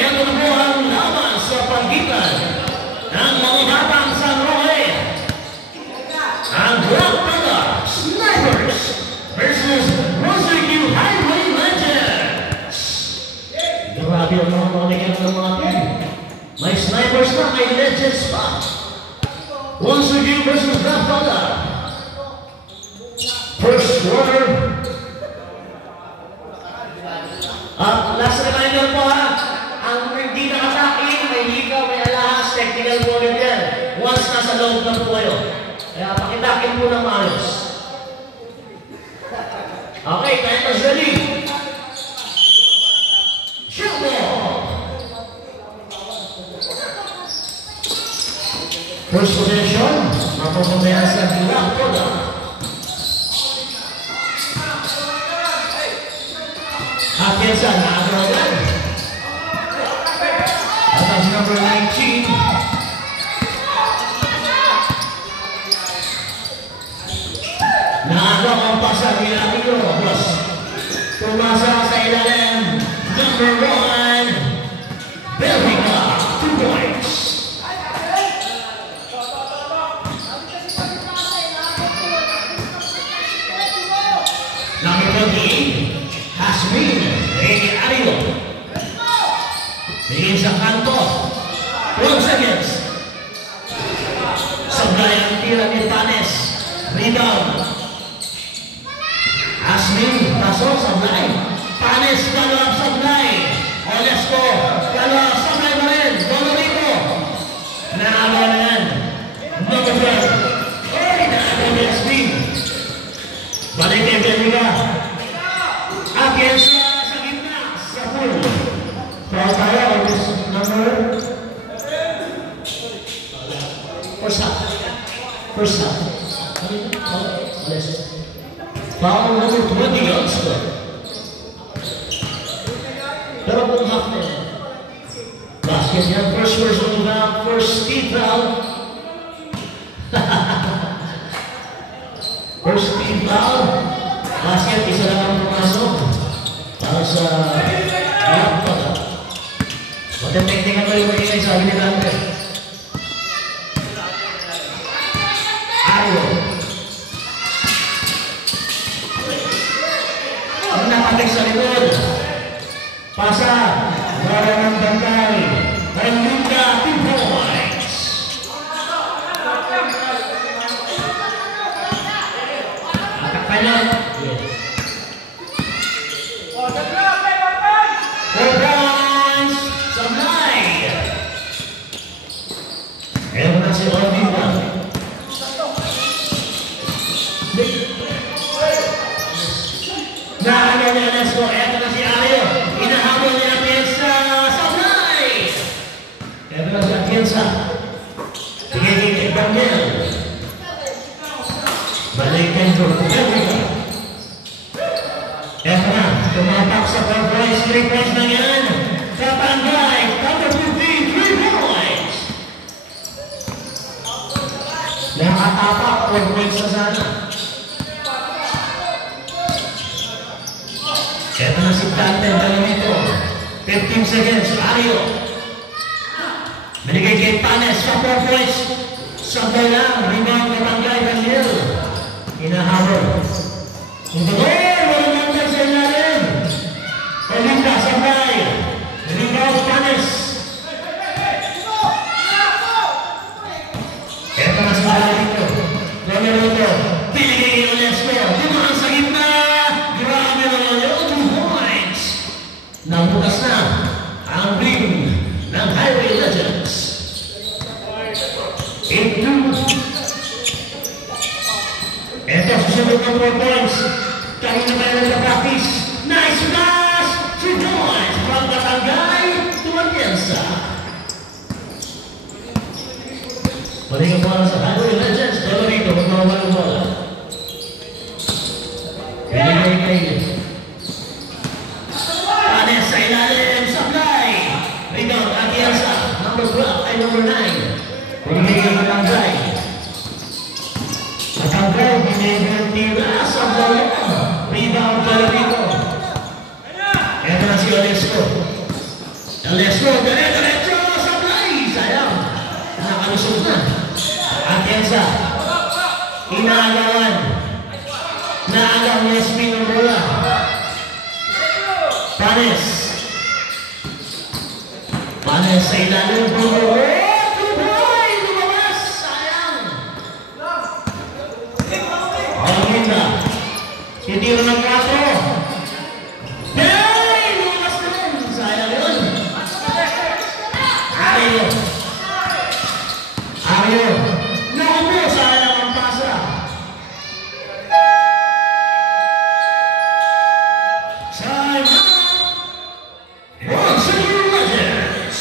ito na po ang laban sa pagitan ng mga batang San Roque. Ang Black Panda Snipers versus Rosario Highway Legends. Grabe ang mga mamigyan ng mga team. May Snipers na, may Legends pa. Rosario versus Black Panda. First quarter. Last reminder po ha, ang hindi nakatake, may ligaw, may alahas, technical moment yan. Once nasa loob na po kayo. Kaya pakitakin po ng maayos. Okay, time is ready. Shoot ball! First possession, mapapamayas sa Black Panda. Atienza, nakakaragan. Atas number 19. Nakagawa ang pasa ni Ramiro. Tumasa sa ilalim. Number 1. Belgica, 2 points. Number 28. Hasmin, Rene Ario. Bigyan sa kanto. 12 seconds. Sablay ang tira ni Panes. Rebound. Hasmin, pasok, sablay. Panes, follow-up, sablay. Olesco, follow-up, sablay mo rin. Dolorico. Naabaw na yan. Number 12. Ay, naabaw ni Hasmin. Balik kay Belgica. Atienza sa gitna, sa pool. Kaya tayo, this number. First half. Foul number 20 on score. Pero kung half na yan. Basket yan, first personal foul, first speed foul. First speed foul. Basket, isa lang ang pumasok. Para sa Black Panda. Matemektingan ko yung magigay sa akin nila. Ario. Ang napatik sa likod. Pasa. Wala ng bantay. Renunca, 2 points. Atakpanan. Tumatak sa 4 points, 3 points na yan. Kapangay, number 15, 3 points. Nakatapak, 4 points na sana. Ito na si Dante, Dalamito. 15 seconds, Ario. Binigay kay Panes sa 4 points. Sabay lang, rebound Kapangay, Daniel. Hinahabol. Ito ko, walang nangyay sa ilalim. Pelinda, sabay. Rebound, Panes. Ito na si Dalamito. Dalamito. Binigay kay Olesco. Dumaan sa gitna. Grabe naman yun. 2 points. Nabutas na ang ring ng Highway Legends. Into. Ito, susunod ng 4 points. Kaya na tayo nagpa-practice. Nice pass! 2 points from Batangay to Atienza. Balik ang bola sa Highway Legends. Dalo rito, magmawala ang bola. Binigay kayo. Panes sa ilalim, supply. Rebound, Atienza. Number 12 ay number 9. Binigay ang Batangay. Batangay, binigay ang tira sa bola. Rebound, Dalo rito. Ito na si Olesco. Alessio, dire-diretso sa play. Sayang. Nakalusog na. Atienza. Inaagawan. Naagaw ni Yasmin ng bola. Panes. Panes sa ilalim. Tubuhay! Lumabas! Sayang. Alminda. Titiro ng 4. Aryo, naku po, sayang ang pasa. Time out. Once again, Legends.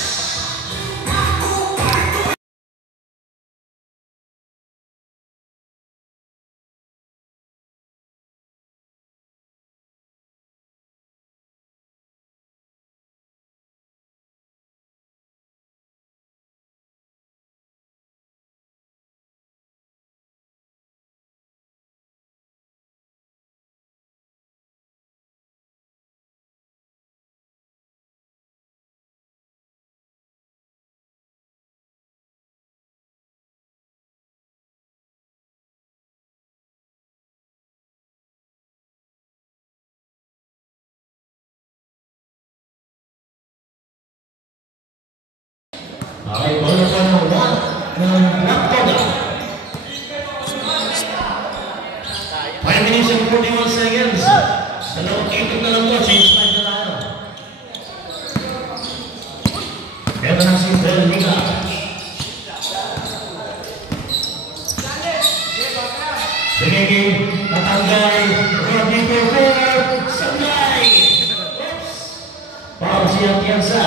Okay, bola pa ng one ng Laktoga. 5 minutes and 41 seconds. Dalawang ikot na lang to, change time na tayo. Ito na si Belliga. Pinigil, natanggal, Rodrigo Ford, Sanday. Oops! Para si Atienza.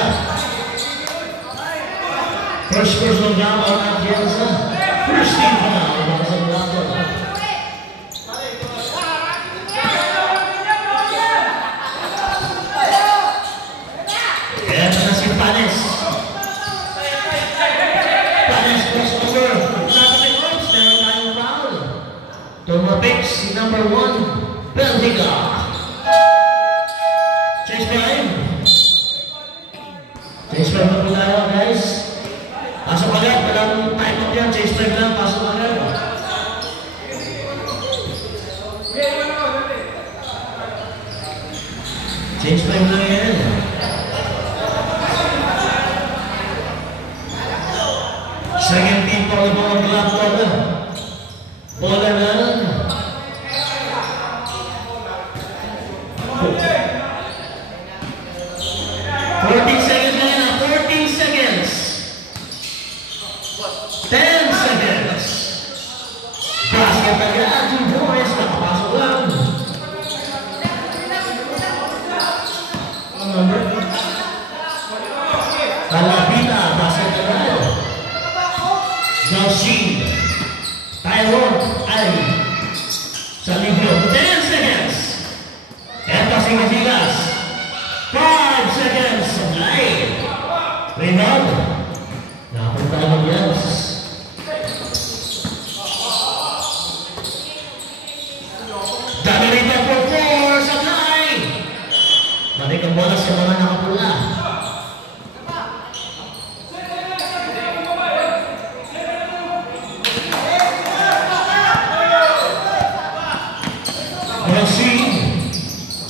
First personal down on Atienza. First team foul. Para sa Laktoga. Ito na si Panes. Panes crossover. Sabi ko, meron tayong foul. Tumapik si number 1, Belliga. Change time. Change time na po tayo, guys. Pasok agad. Walang time up yan. Change time lang. Pasok agad. Change time lang yan. Second team for the ball of Laktoga. Bola ng 14 seconds na yan. 14 seconds. 10 seconds. Basket agad. 2 boys. Nakapasok lang. Kalabita. Basket agad. Joshie. Tyrone ay sa libro. 10 seconds. Eto si Masigas. 5 seconds. Ay. Rebound. Napunta ng Yans. Dami rito for 4. Supply. Balik ang bola sa mga nakapula.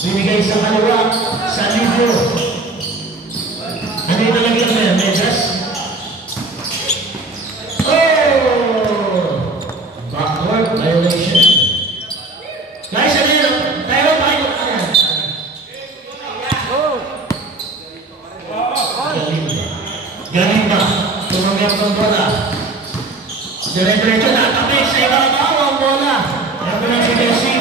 Binigay sa kaliwa, sa libro. Ano yung nalagyan na yan, Mejas? Oh! Backward violation. Guys, ano yun? Tayo tayo. Galing ba? Tumanggap ng bola. Dire-diretso na tapik sa ibabaw ang bola. Ito na si Messi.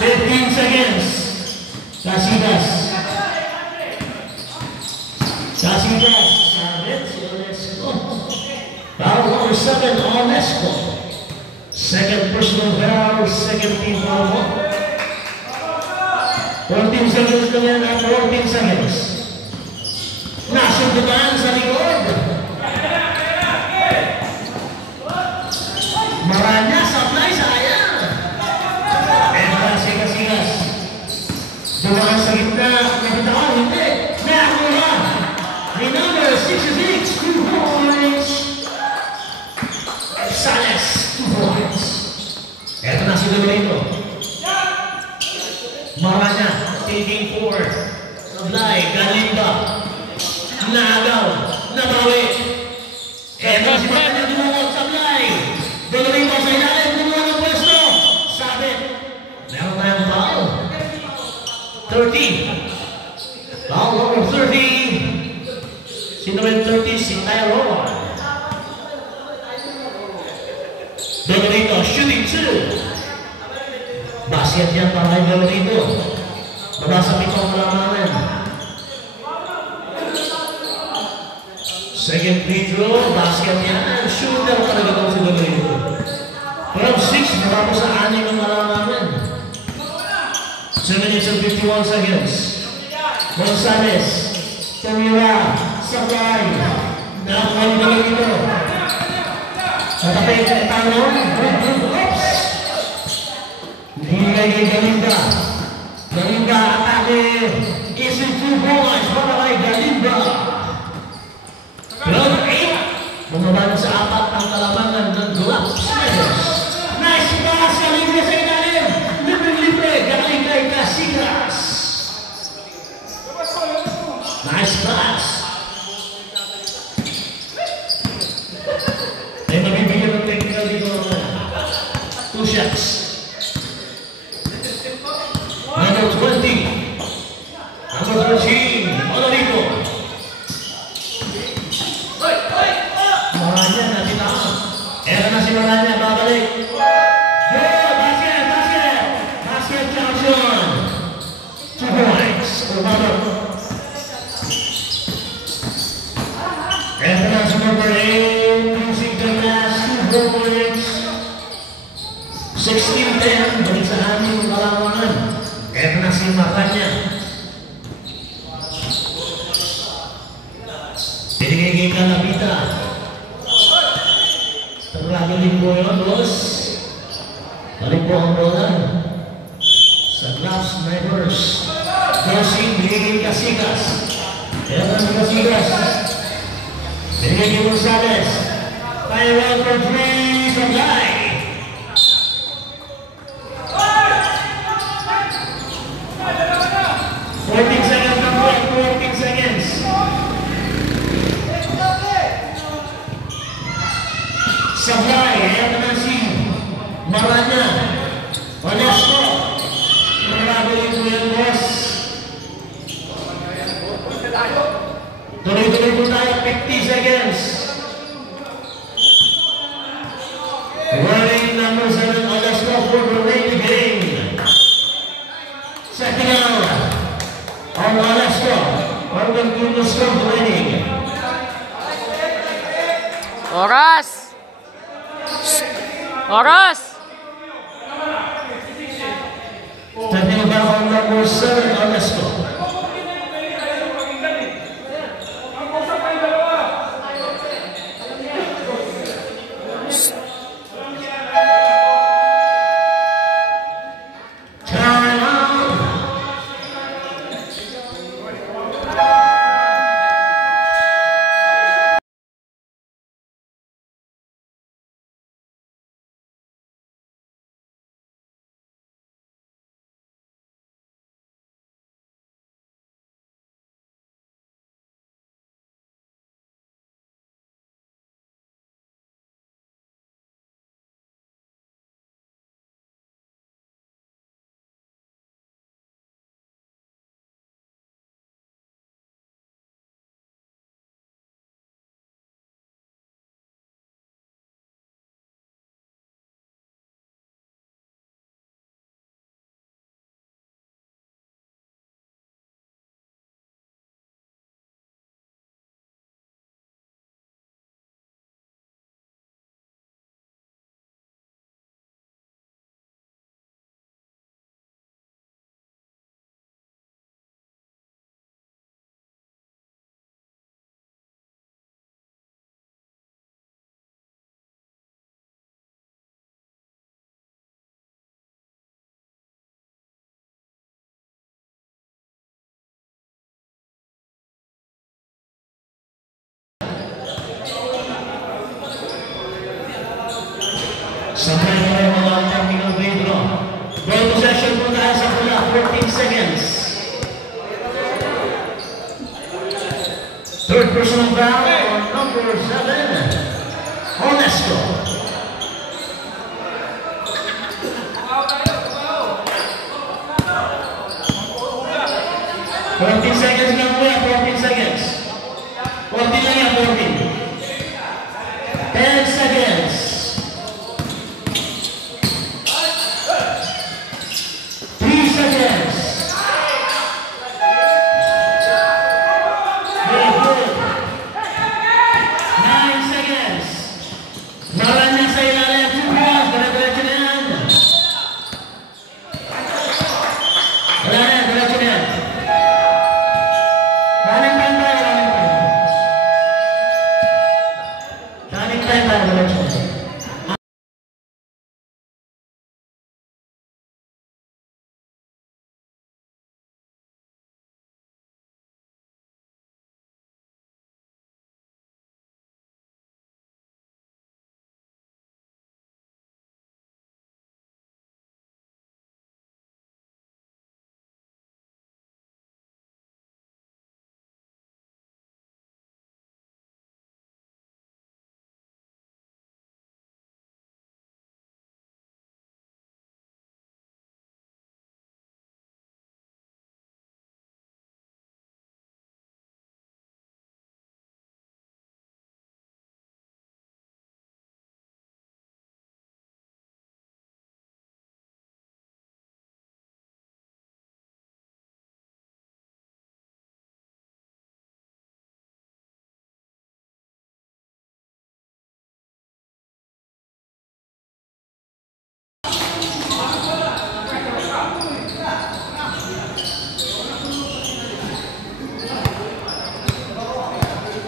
15 seconds. Casitas. Casitas. Sabit si Onesco. Foul number 7, Onesco. Second personal foul, second team foul. 14 seconds na yan at 14 seconds. Nasundutan sa likod. Maranya, supply, sayang. 30. Foul number 30. Si number 30, si Tyrone. Dolorito shooting 2. Basket yan para kay Dolorito. Mula sa pitong malaman. Second free throw, basket yan. Shooter talaga itong si Dolorito. From 6, matapos sa 6 ng malaman. 7 minutes and 51 seconds. Gonzalez, Tamira, Sakay, Nakakay Dolorito. Tatapay ka tanong, oops! Hindi kay Galinda. Galinda atake, isip 2 points para kay Galinda. 12-8, bumaba na sa 4 ang kalamangan ng Glock Smithers. Nice pass, Galinda sa ilalim. Libre-libre, galing kay Casigas. Nice pass. Ay mabibigyan ng technical dito. 2 shots. Number 20. Number 13. Dolorito. Maranya natin Era na si Maranya. Babalik. Good. Basket. Basket. Basket Johnson. 2 points. Urbano. Era na si number 8. Using the last 2 points. 16-10. Balik sa aming kalamangan. Era na si Maranya. Pinigay ka na pita. Terlalu po yun, boss. Balik po ang bola. Sa Glock Smithers. Crossing, binigay Casigas. Kaya na si Casigas. Binigay Gonzalez. Tyrone for 3. Supply. 14 seconds na po. 14 seconds. Supply. Ayan naman si Maranya. Onesco. Maragulin po yan, boss. Tuloy-tuloy po tayo. 50 seconds. Running number 7, Onesco for the rain game. Second out. On Onesco. Organ Goodness from the winning. Oras! Oras! Stepping back on number 7, Onesco. Time out. Sabay na yung mga terminal Pedro. Ball possession po tayo sa pula, 14 seconds. Third personal foul on number 7, Onesco. time tayo diretso.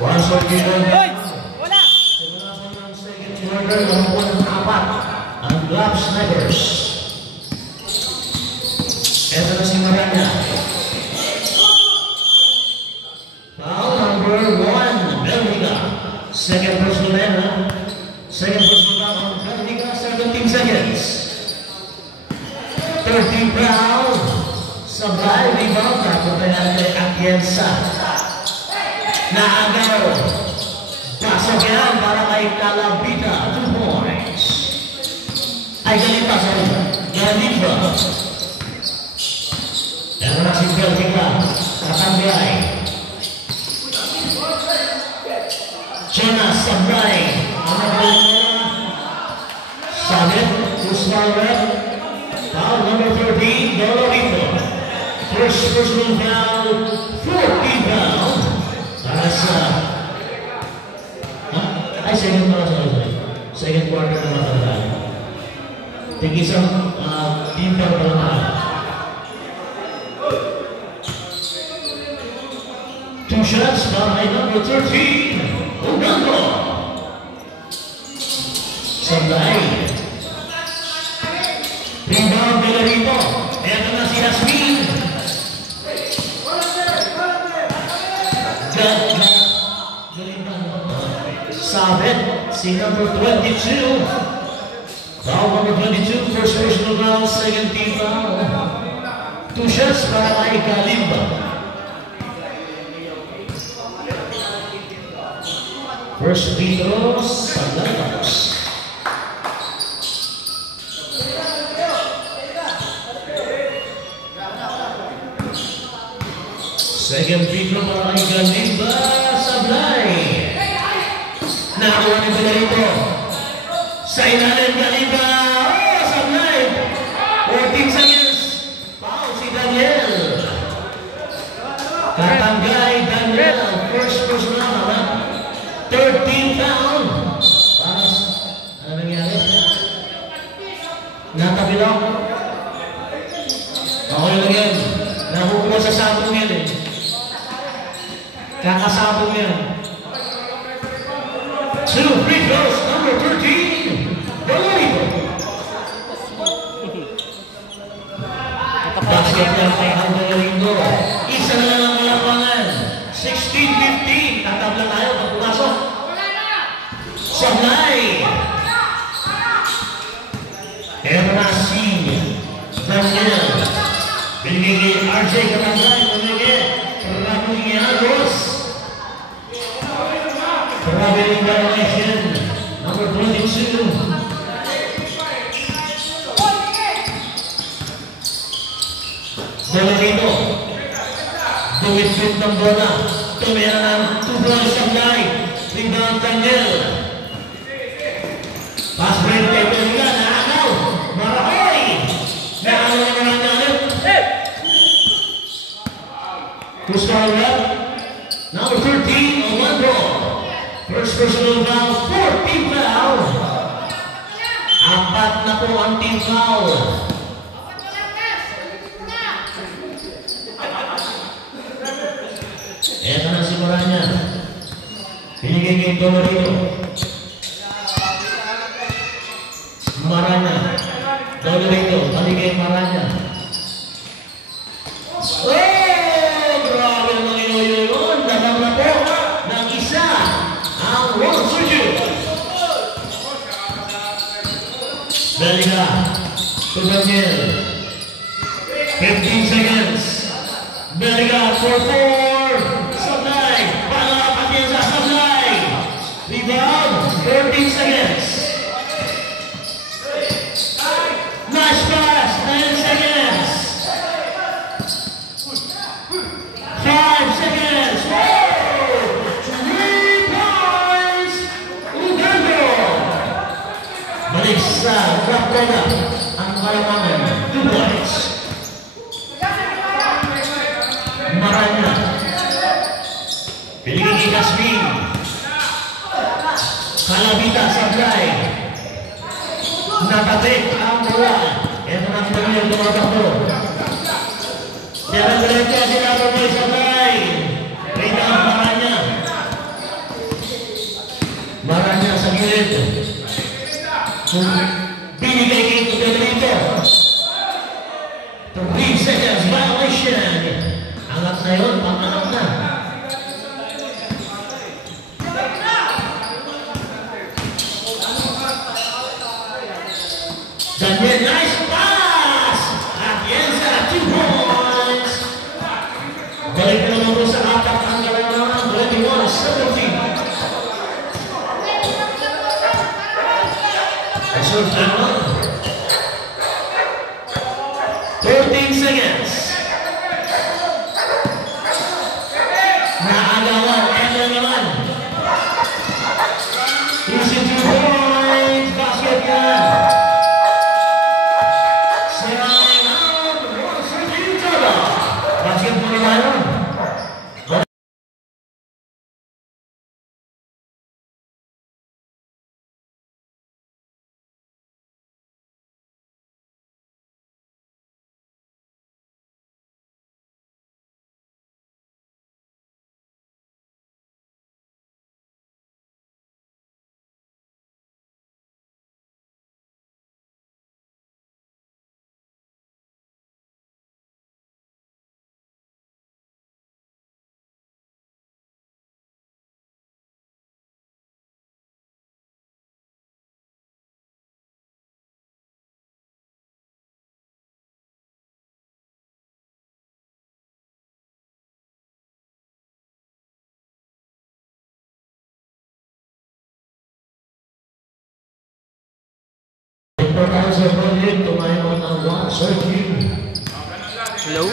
Once again, wala! simula ng second quarter, namukuha ng 4 ang Glove Snipers. Ito na si Marana. Foul number 1, Belgica. Second personal error. Second personal foul on Belgica, 17 seconds. 13 foul. Sabay, rebound. Napuntayan kay Atienza. Naagaw. Pasok yan para kay Calabita. 2 points. Ay, ganito. Ganito. Yan na si Belgica. Katanggay. Jonas Sabray. Sabit. Usman. Foul number 13. Dolorito. First personal foul. 14 foul. Para sa ay second pala, sorry. Second quarter na matandaan. Tig-isang team foul pala na. 2 shots by number 13, Ogando. Sablay. Rebound Belarito. Eto na si Rasmin. Sabit, si number 22. Foul number 22, first personal foul, second team foul. 2 shots para kay Kalimba. First free throws, Paglatas. Second free throw para kay Kalimba, Sablay. Nakakuha ni Belarito. Sa ilalim Kalimba. Oh, Sablay. 14 seconds. Foul si Daniel. Katanggay Daniel. First personal. 13 foul. Paras. Ano nangyari? Natabi lang. Okay lang yan. Nakukuha sa sabong yan eh. Kakasabong yan. 2 free throws, number 13, Belarito. Basket lang kay Belarito. Isa na lang ang lapangan. 16-15. Tatabla tayo pag pumasok. Sablay. Eto na si Daniel. Binigay kay RJ Katanggay. Binigay Ramuñanos. Traveling violation, number 22. Belarito. Duwit-wit ng bola. Tumira ng 2 points ng line. Rebound Daniel. Pass break kay Belgica. Naakaw. Marahoy. Naakaw na marangalit. Who's calling up? Number 13, Ogando. First personal foul, 14 foul. 4 na po ang team foul. Eto na si Moranya. Binigay kay Dolorito. Beliga to Daniel. 15 seconds. Beliga for 4. Sablay. Para Atienza. Sablay. Rebound. 13 seconds. Nice pass. 10 seconds. 5 seconds. 3 points. Ugando. Balik sa drop product. Ang kalamangan. 2 points. Maranya. Pilih ni Kasmin. Kalabita Sablay. Nakatik ang bola. Ito na kita yung tumatakbo. Siapa berarti sila Boy Sablay. Rita ang Maranya. Maranya sa gilid. Binigay kay Pedrito. 3 seconds violation. Angat na yun, panganap na. Daniel, nice pass! Atienza, 2 points! Balik na naman sa atak ang galawangan, 21-17. Extra time. 13 seconds. Naagawan, Ender naman. Easy 2 points, basket yan. Sign out, Varsity Utah. Basket mo naman yun. Perkara sa project, tumayo ng 1 circuit. Hello?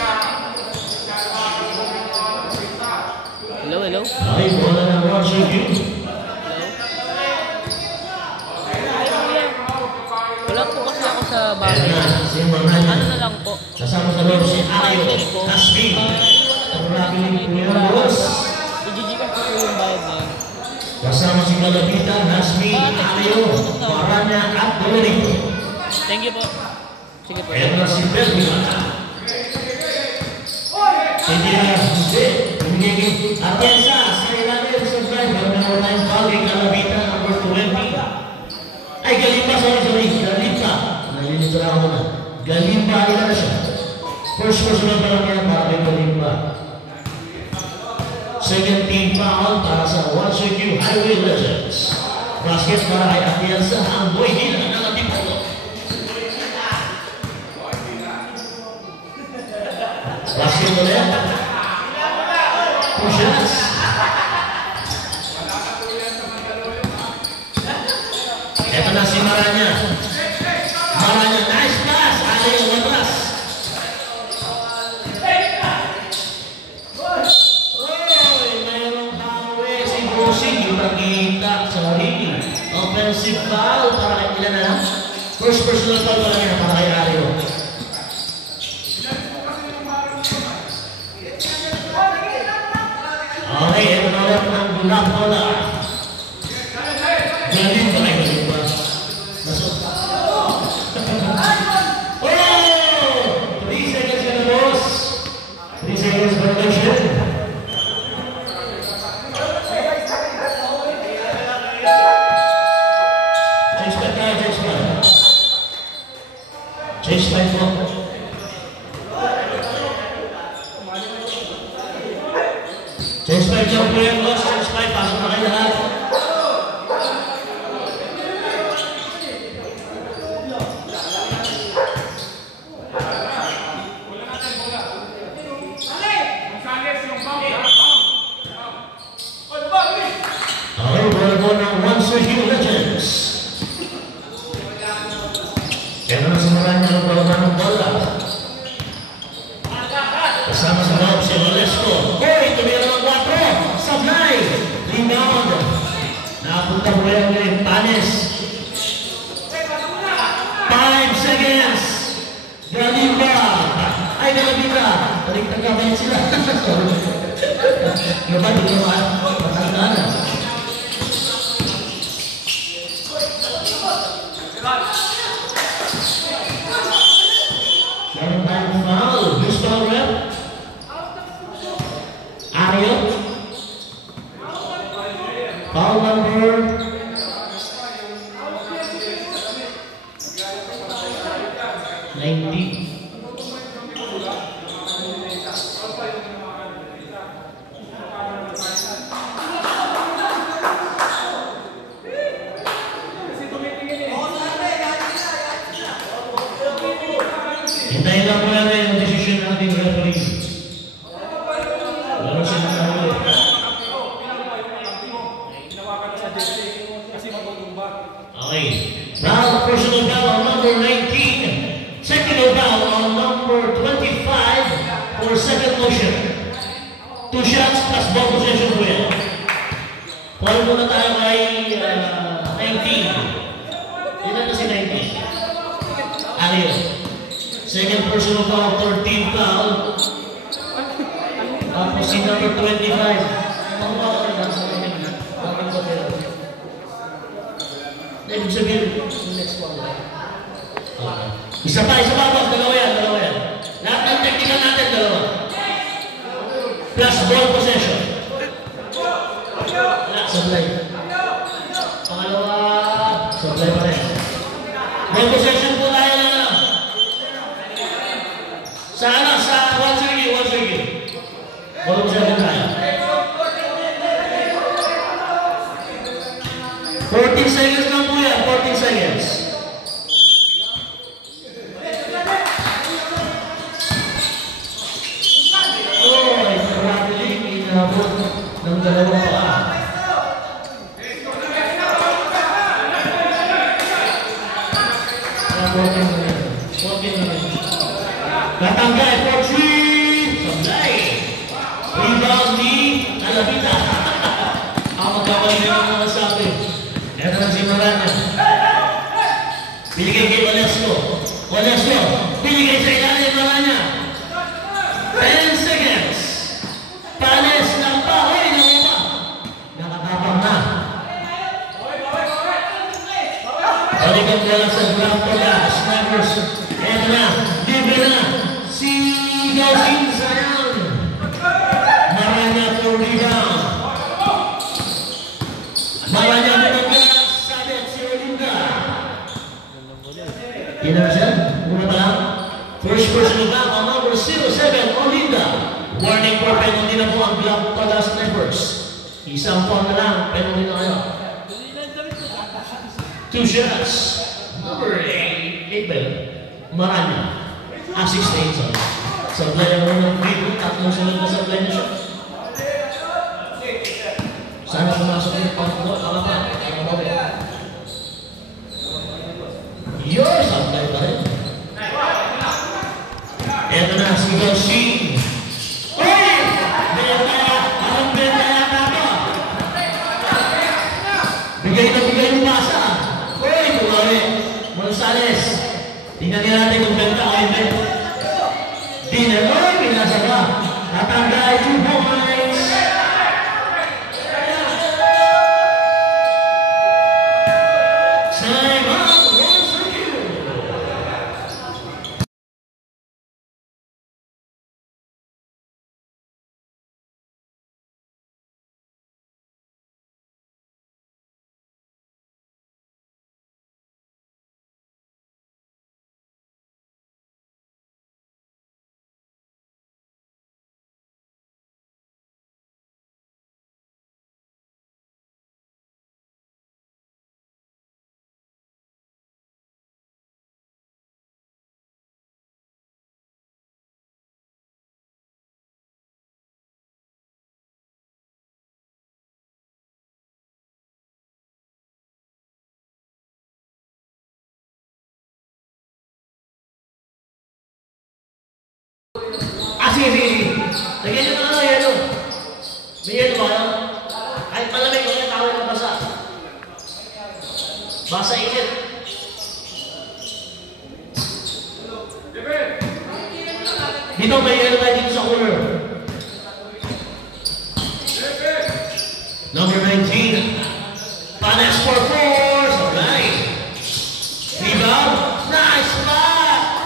Hello, hello? Ay, bola ng 1 circuit. Wala po kasi ako sa bahay. Si Maranya. Ano na lang po? Kasama sa loob si Ayo, Kasmin. Ang laki ni Boss. I-GG-kan po yung bayad na yun. Kasama si Kalabita, Nasmin, Ayo, Maranya at Dolorito. Thank you po. Sige po. Ayan na si Belvin. Hindi na, hindi. Tumigil. Atienza, sa ilalim sa driver na wala yung bagay Kalabita, number 20. Ay, Galimba, sorry. Galimba. Nalilito ako na. Galimba, ilan na siya. First person na parang yan para kay Galimba. Second team foul para sa 1 CQ Highway Legends. Basket para kay Atienza, ang boy nila ng Antipolo. Basket ulit. 2 shots. Ito na si Maranya. Maranya, nice pass. Ali yung atras. Oy, mayroong hawi si Bossing. Yung nakita sa sarili. Offensive foul para kay ilan na. First personal foul para niya para kay Ario. Okay, ito na ulit ng gulak bola. Galing ba kayo? Galing ba? Masok. Oh! 3 seconds ka na, boss. 3 seconds violation. Change back tayo, change back. Change back po. Change 5 jump po yan, boss. Change 5. Pasok na kayo lahat. Ay, Galavita. Balik nagkabayan sila. Naman, hindi naman. Matandaan na. Meron tayong foul. Who's foul rep? Ariel. Foul number 19. Hintayin lang po natin ang desisyon ng ating referee. Lalo siya nakahuli. Okay. Foul, personal foul on number 19. Second foul on number 25 for second motion. 2 shots plus ball possession po yan. Foul muna tayo kay 19. Ilan na si 19? Ariel. Second personal foul, 13 foul. Tapos si number 25. Ang mga lang sa amin. Bakit ba pero? Ibig sabihin, yung next foul. Okay. Isa pa, boss. Dalawa yan. Lahat ng technical natin, dalawa. Plus ball possession. Wala, sablay. Pangalawa, sablay pa rin. Ball possession po tayo na lang. Sa 1 circuit. Ball possession tayo. 14 seconds lang po yan, 14 seconds. Inabot ng dalawang paa. Natanggal for 3. Sablay. Rebound ni Galavita. Ang magkakalit ng mga sabi. Ito na si Marana. Binigay kay Valesco. Binigay sa ilalim Marana. 10 seconds. Panes ng bahay na upa. Nakatapang na. Balikan ko lang sa ground to the snappers. Eto na. Libre na. Si Gausin Sayan. Marana for rebound. Marana pinaglas. Sabit si Olinda. Inertion. Una pa lang. First person back on number 07, Olinda. Warning for penalty na po ang Black Toga Snipers. Isang foul na lang, penalty na kayo. 2 shots. Number 8 ba yun? Marana. 16, sorry. Sablay ang unang free, tatlong sunod na sablay na siya. Sana pumasok yung pangko, tama pa. Yun, sablay pa rin. Eto na, si Gausin. Bigay yung masa. Kumari. Gonzales. Tingnan niya natin kung benta o hindi. Dinero, pinasa ka. Natanggal 2 points. Time out. Once again. Sige. Lagyan nyo na yelo. May yelo ba yun? Ay, malamig ko yung tawag ng basa. Basa ikit. Dito may yellow tayo dito sa corner. Number 19. Panes for fours. Alright. Rebound. Nice spot.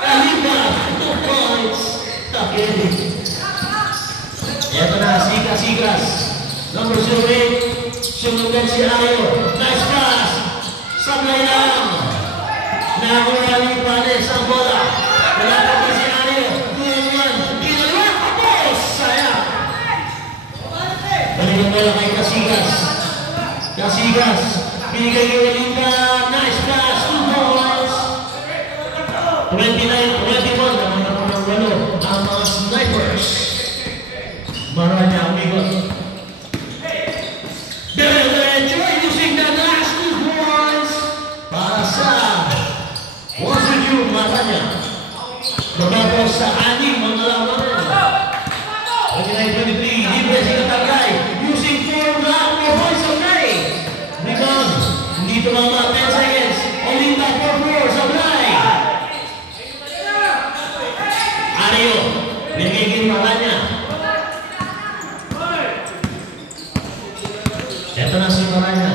Kaliba. 2 points. Okay. Ito na, Sigas. Number 08. Sumunod si Ayo. Nice pass. Sablay lang. Nakuha ni Panes ang bola. Wala pa pa si Ayo. 2-1. Ginagawa ka po. Sayang. Balik ang bola kay Kasigas. Binigay ni Walinda. Nice pass. 2 points. 29-21. Naman ako ng walo. Ang mga snipers. Maranya ang bigot. Derecho using the last 2 points. Para sa Waziryu Maranya. Mababaw sa 6 mga lawanan. 29-23. Libre si Katagay. Using 4 points of May. Rebound. Hindi tumama. 10 seconds. Olinda 4-4. Sablay. Ario. Binigay Maranya. Ito na si Maranya.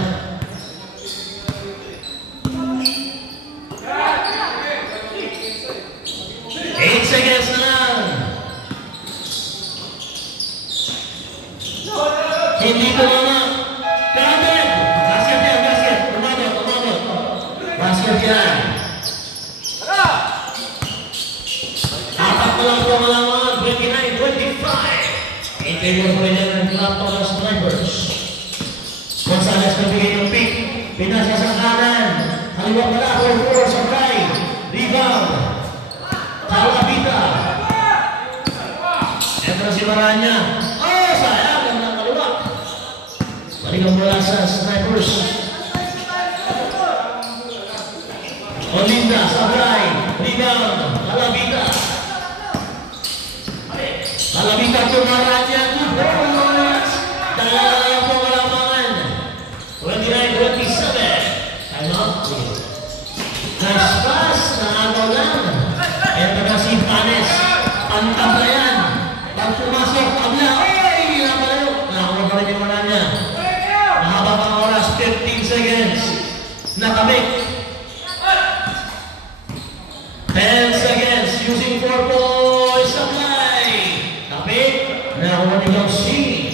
8 seconds na lang. Hindi tumama. Kaagad. Basket. Umabot. Basket yan. Apat na lang po malaman. 29-25. Interior po rin ng club para sa Snipers. Gonzales nabigay ng pick. Pinasa sa kanan. Kaliwa pala. 4-4 sa right. Rebound. Talapita. Ito na si Maranya. Sayang. Ang nakaliwa. Balik ang bola sa Snipers. Olinda sa right. Rebound. Talapita to Maranya. 2 points. Dalawa po malaman. 29-27. Time out. Nice pass. Nakagaw lang. Ito na si Panes. Pantablayan. Pag pumasok, tabla. Ay! Napalayo. Nakakuha pa rin yung Maranya. Mahaba pang oras. 15 seconds. Nakabik. 10 seconds. Using 4 points. Supply. Kapit. Nakakuha ni Gausin.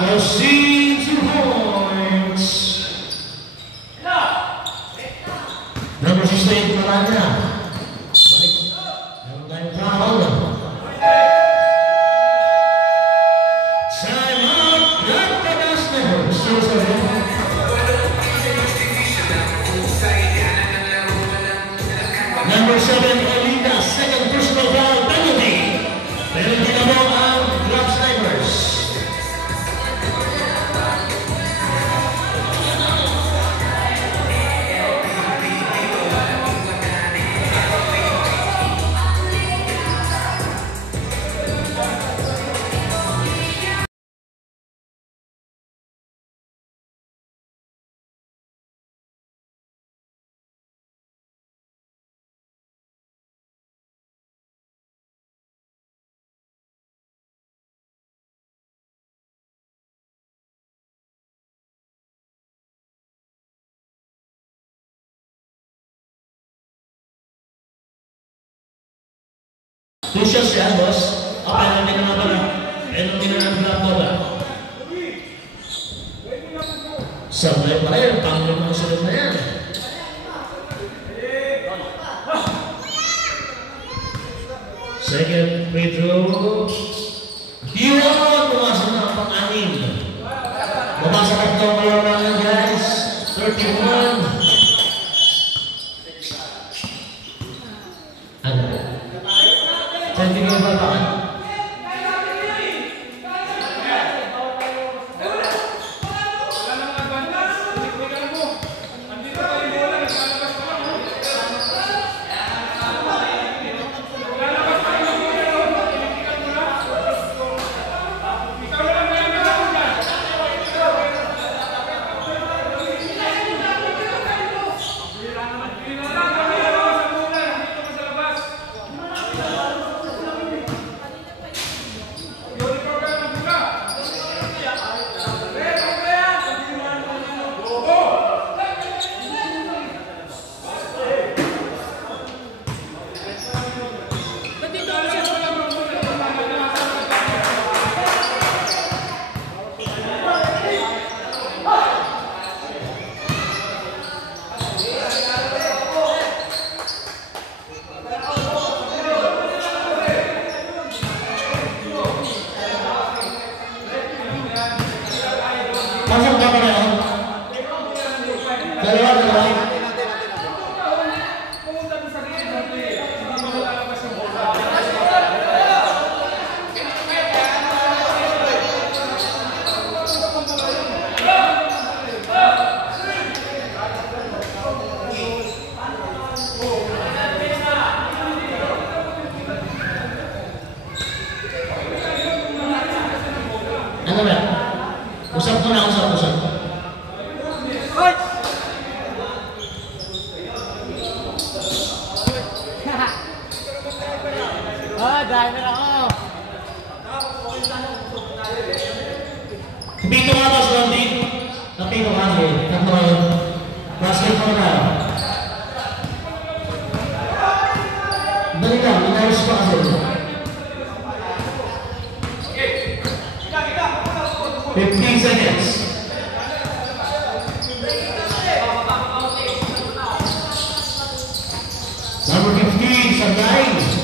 Gausin 2 points. Number 16, Maranya. Balik. Meron tayong foul. Time out. Nagpagas na. Number 7, Olinda. Second personal foul. Penalty. Pero ginagawa ang Club Snipers. Crucial siya, boss. Penalty na pala. Penalty na ng Club Nova. Sablay pala yan. Pangulo ng sunod na yan. Second free throw. Yun! Pumasok na ang pang-anim. Pumasok at ito kayo lang, guys. 31. Ano? Saan tingin ba ba? lalaki, tatlo, basketball na. Dali lang, inayos pa kasi. 15 seconds. Number 15 sa 9.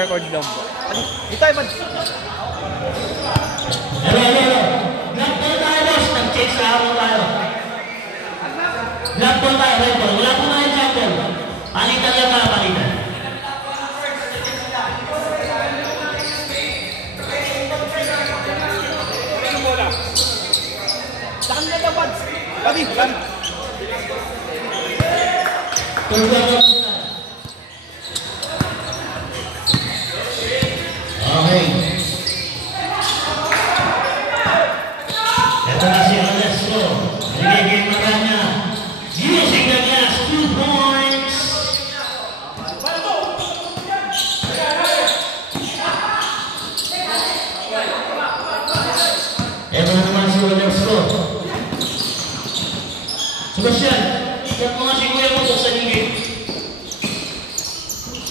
nagre-record lang po. Di tayo man. Hello. Black ball tayo, boss. Nag-chase na ako tayo. Black ball tayo, red ball. Wala po na yung black ball. Palitan lang na, palitan. Saan na dapat? Lagi. Okay. Ito na si Alessio. Nagiging mata niya. Using the gas, 2 points. Ito na naman si Alessio. Sebastian, ikat mo nga si Kuya mo sa ligid.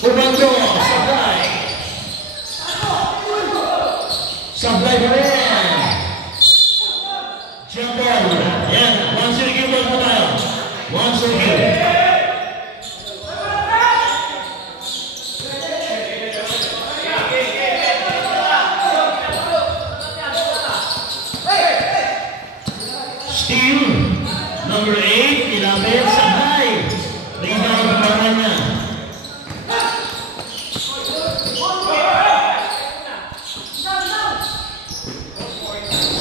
Ubando, supply. Supply pa rin. Jump ball. Yan, one circuit ball po tayo. One circuit. Steal. Number 8, ilapit sa high. Rebound para niya.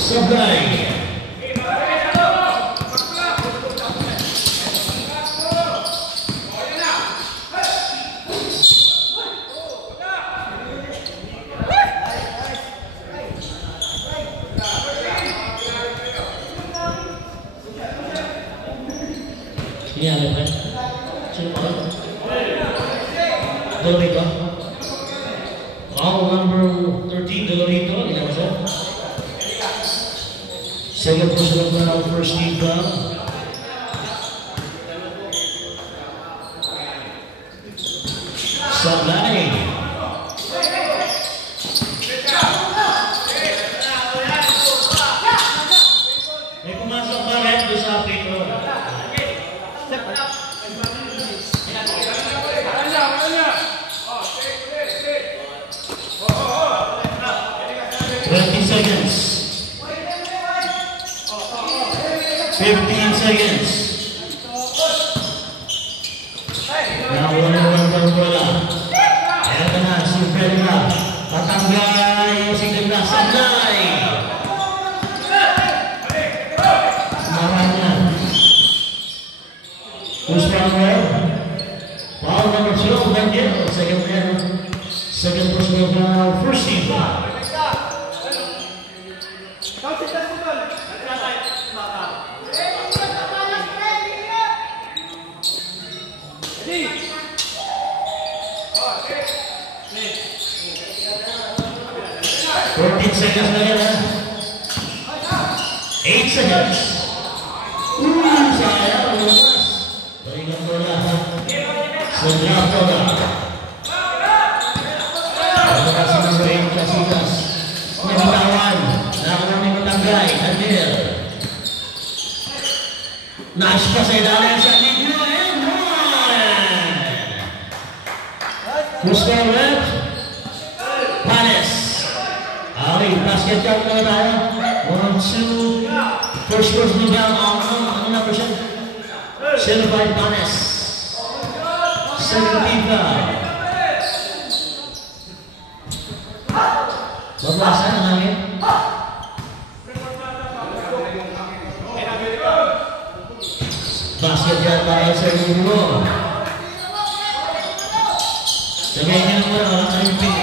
Supply. Ini ada kan? Siapa? Dolorito. Foul number 13, Dolorito. Ini apa sih? Second personal foul, first team foul. Sablay. May pumasok ba rin doon sa free throw? 20 seconds. 15 seconds. Nakuha ng bola. Eto na, si Fredra. Patanggay yung si Ganda. Sablay. Maranya. Who's from where? Foul number 2. Daniel. Second personal foul. First team foul. Seconds na yan, ha? 8 seconds. Sayang, lumabas. Balikan ko na, ha? Sa draft ko na. Ano kasi ng Rain Casitas? Nabitawan. Nakamaming matanggay. Daniel. Nash pa sa ilalim sa video. And one! Who's going left? Panes. Okay, basket count na tayo. 1, 2. First person down. Ano na percent? 75 Panes. 75. Babawasan ang hangin. Basket count tayo sa Ugo. Sabihin niyo naman, walang kalimping.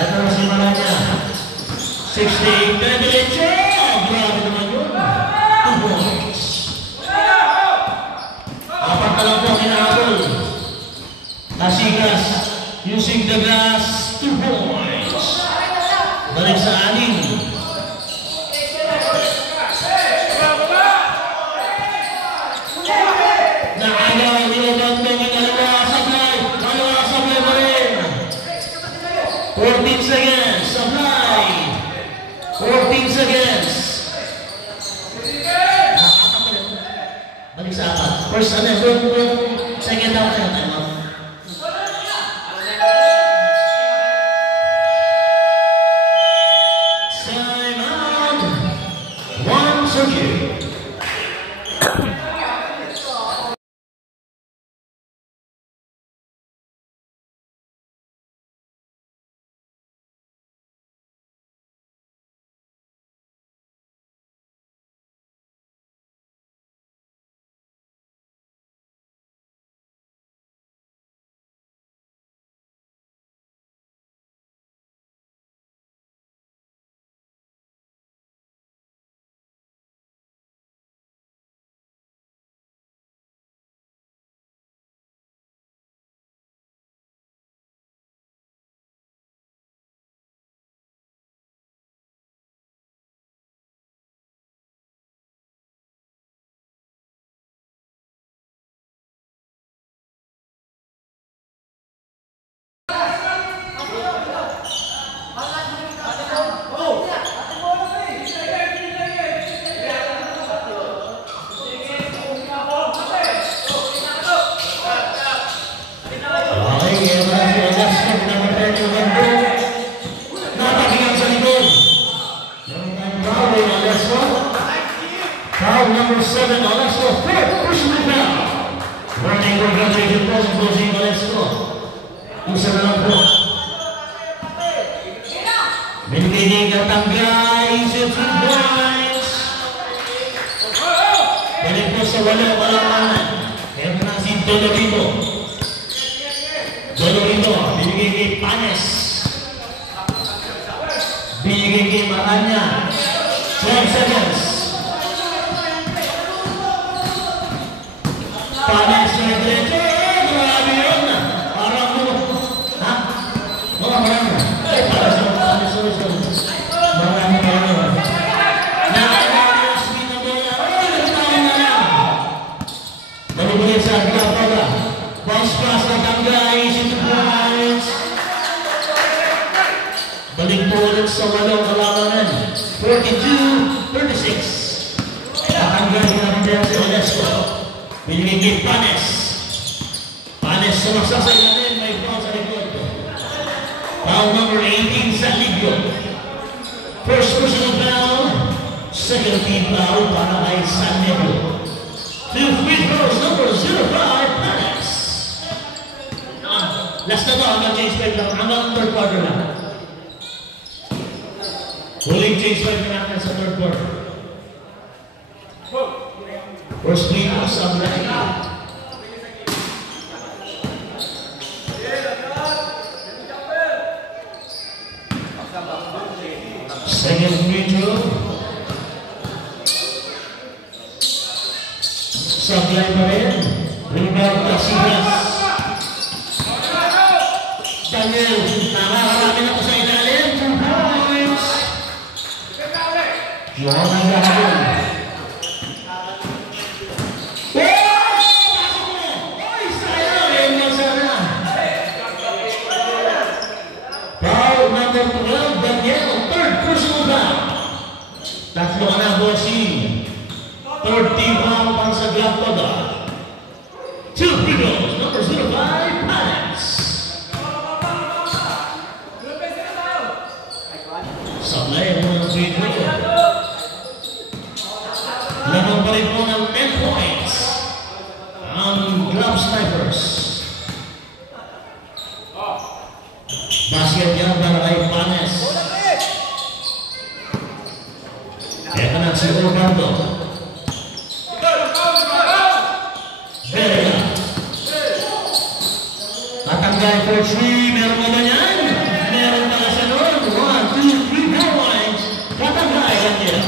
Ito na si Maranya. 68, Bebelicho! Grabe naman yun. 2 points. Apat na lang po kinahabol. Tasigas, using the glass, 2 points. Balik sa aning. Nakagaw, nilabang mo yung dalawa. Sablay pa rin. 14 seconds, Sablay. 14 seconds. Balik sa apat. First, second Second out na time out. Time out. One circuit. Foul number 7, Alessio, fourth personal foul. Running congratulations, closing Alessio. Isa na lang po. Binigay ng tanggay, shoots and points. Balik po sa walang kaya na si Dolorito. Dolorito, binigay kay Panes. Binigay kay Maranya. 12 seconds. Panes na diretso. Grabe yun. Parang mo. Ha? Marami na. Ay, para sa sorry. Marami na yun. Nakakayos din na ba yan? Ay, nagtawin na lang. Balik sa Aglapaga. Bounce pass na tanggay. Shoot points. Balik po ulit sa walong kalabanan. 42-36. Tanggay natin dyan si Alessio. Binigay kay Panes. Panes sumaksasay na rin. May foul sa likod. Foul number 18 sa likod. First personal foul. Second team foul para kay San Diego. Two free throws. Number 05, Panes. Last na to. Hanggang change five lang. Hanggang third quarter lang. Huling change five na natin sa third quarter. First free throw sa Black. Second free throw sa Black pa rin. Rebound Casillas. Daniel, nakakarami na po sa ilalim. 2 points. Johan ang gahapon. Tatlo ka na, bossing. Third team foul para sa Aglapaga. Two free throws, number 05, Panes. Sablay ang mga free throw. Lamang pa rin po ng 10 points ang Glove Snipers. Basket yan para kay Panes. Ito na si Orlando. Vera. Tatanggay for 3. Meron mo ba yan? Meron pala siya noon. 1, 2, 3, 4 points. Tatanggay yan nila.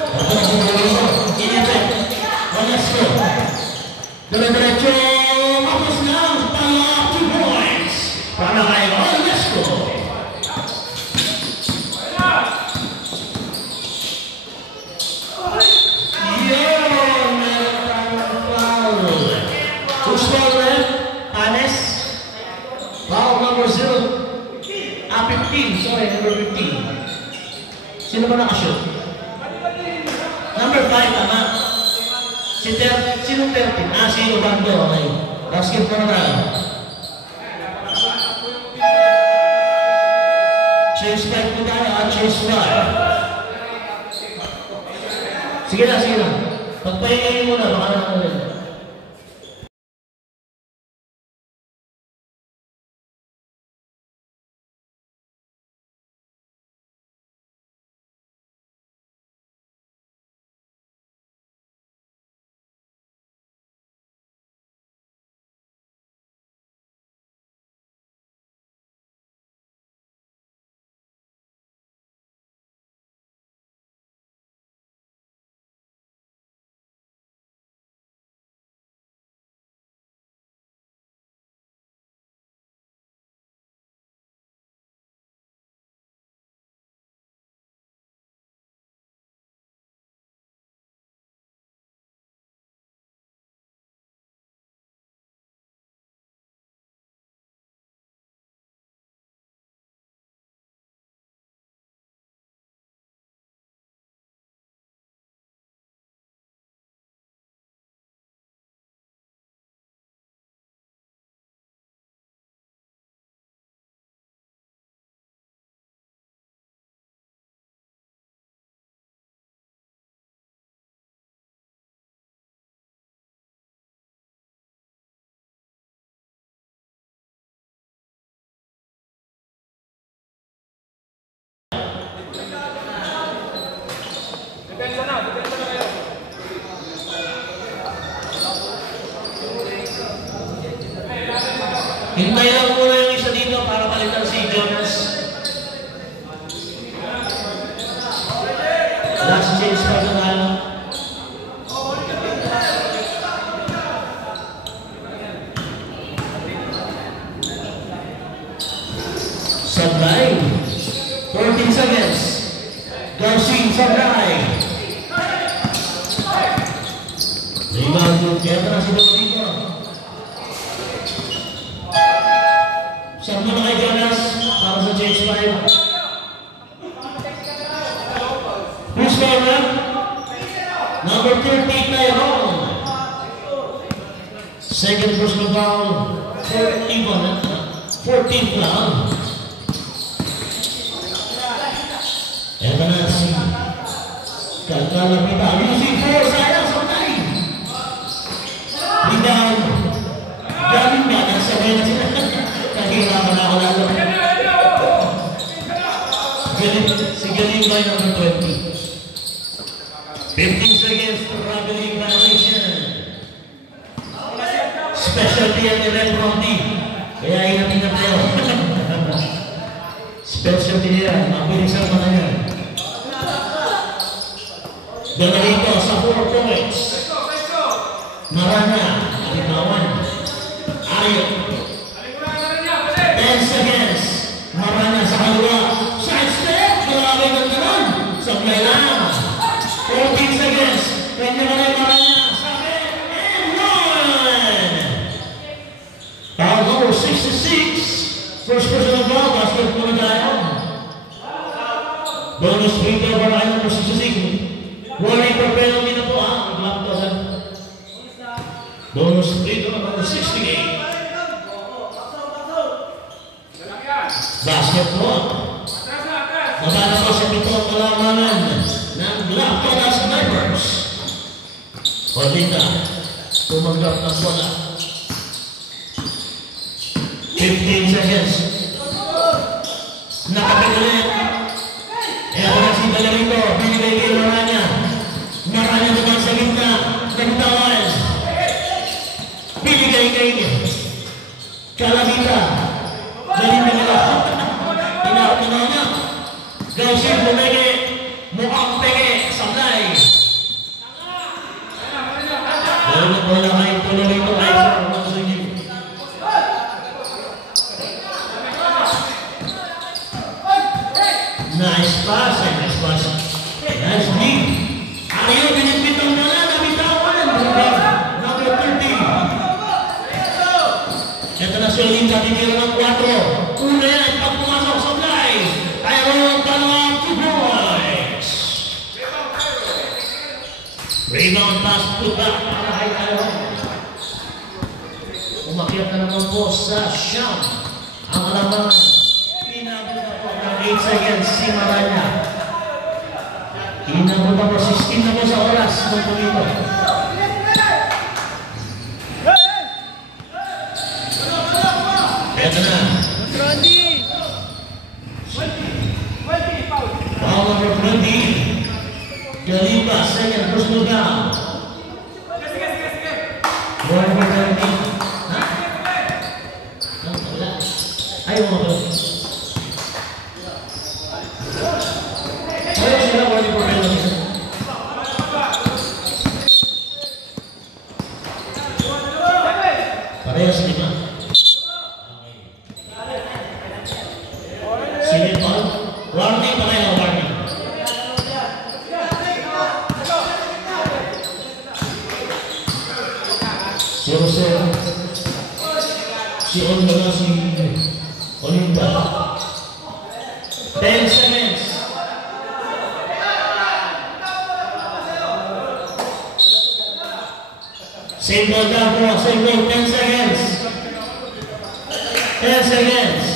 Ito na si Orlando. Inipit. Alessio. Dire-diretso. Tapos na. Pala 2 points. Para kay Alessio. Panes. Foul number 15. Sorry, number 15. Sino ba nakashoot? Number 5, tama. Sino 13? Si Orlando, okay. Basket na tayo. Change back po tayo at change back. Sige na, sige na. Pagpahingayin mo na, baka na rin. Hintayin lang muna yung isa dito para palitan si Jonas. Last change pa na tayo. Sablay. 14 seconds. Garcin Sablay. Rebound yung kaya na si Rodrigo. Saan mo na kay Jonas para sa change 5. Who's going Number 30, Tyrone. Second personal foul. 14th foul. Eto na si Kalkalapita. Using 4, sayang sa tayo. Rebound. Daming ba? Nasabay na sila. Kahirapan na ako lalo. Si Galing by number 20. 15 seconds to traveling violation. Specialty ang Rep Rondy. Kaya inatin na tayo. Specialty niya. Mabilis ang mga yan. Dala rito sa 4 points. Marana. Alitawan. Ayot. 10 seconds. Marana sa kaliwa. Side step. Grabe ng ganon. Sablay lang. 14 seconds. Kanya ka rin Marana. Sabi. And 1. Foul number 66. First person of ball. Basket po na tayo. Bonus free throw para kayo number 66. Warning for penalty na po ha. Mag-lock to sa bonus free throw number 68. Basketball. Magana ko sa pitong kalamanan ng Black Todas Snipers. Odita, tumanggap ng bola. 15 seconds. Nakapitulit. Eto na si Valerito. Binigay kay Marana. Marana naman sa gitna. Nagtawan. Binigay kay Calavita. Galing na nila. Pinakinaw niya. Gausin, bumenge. Mukhang penge. Sablay. Wala kayo tuloy ito. Ay, sige. Nice pass. Nice pass. Nice lead. Ayaw, binitbit ang bola. Nabitawan. Number 30. Ito na Solin sa titira ng 4. Una yan, pag pumasok sa fly. Tyrone, dalawang 2 points. Rebound pass, put back para kay Tyrone. Umakyat na naman po sa siyam. Ang alaman, pinabot na po ng 8 seconds si Maranya. Inabot na po, 16 na po sa oras ng pulito. Eto na. Randy! Foul number 20. Galiba, second, personal down. Foul number 20. Ha? Wala. Ayaw mo ba? Ayaw sila, wala yung problema nila. Parehas lima. Sige, Paul. Warning, pareho, warning. Zero. Si Onda si Olinda. 10 seconds. Same ball down po. Same ball. 10 seconds. 10 seconds.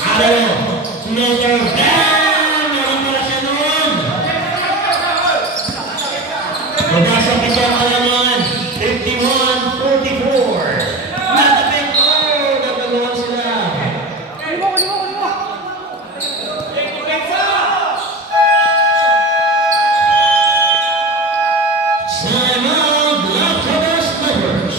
Araw. Floater. Bam! Meron pala siya noon. Mabasa pa siya ang alaman. 51-44. Matapin ko. Nagagawa sila. Time out. Leftovers Clippers.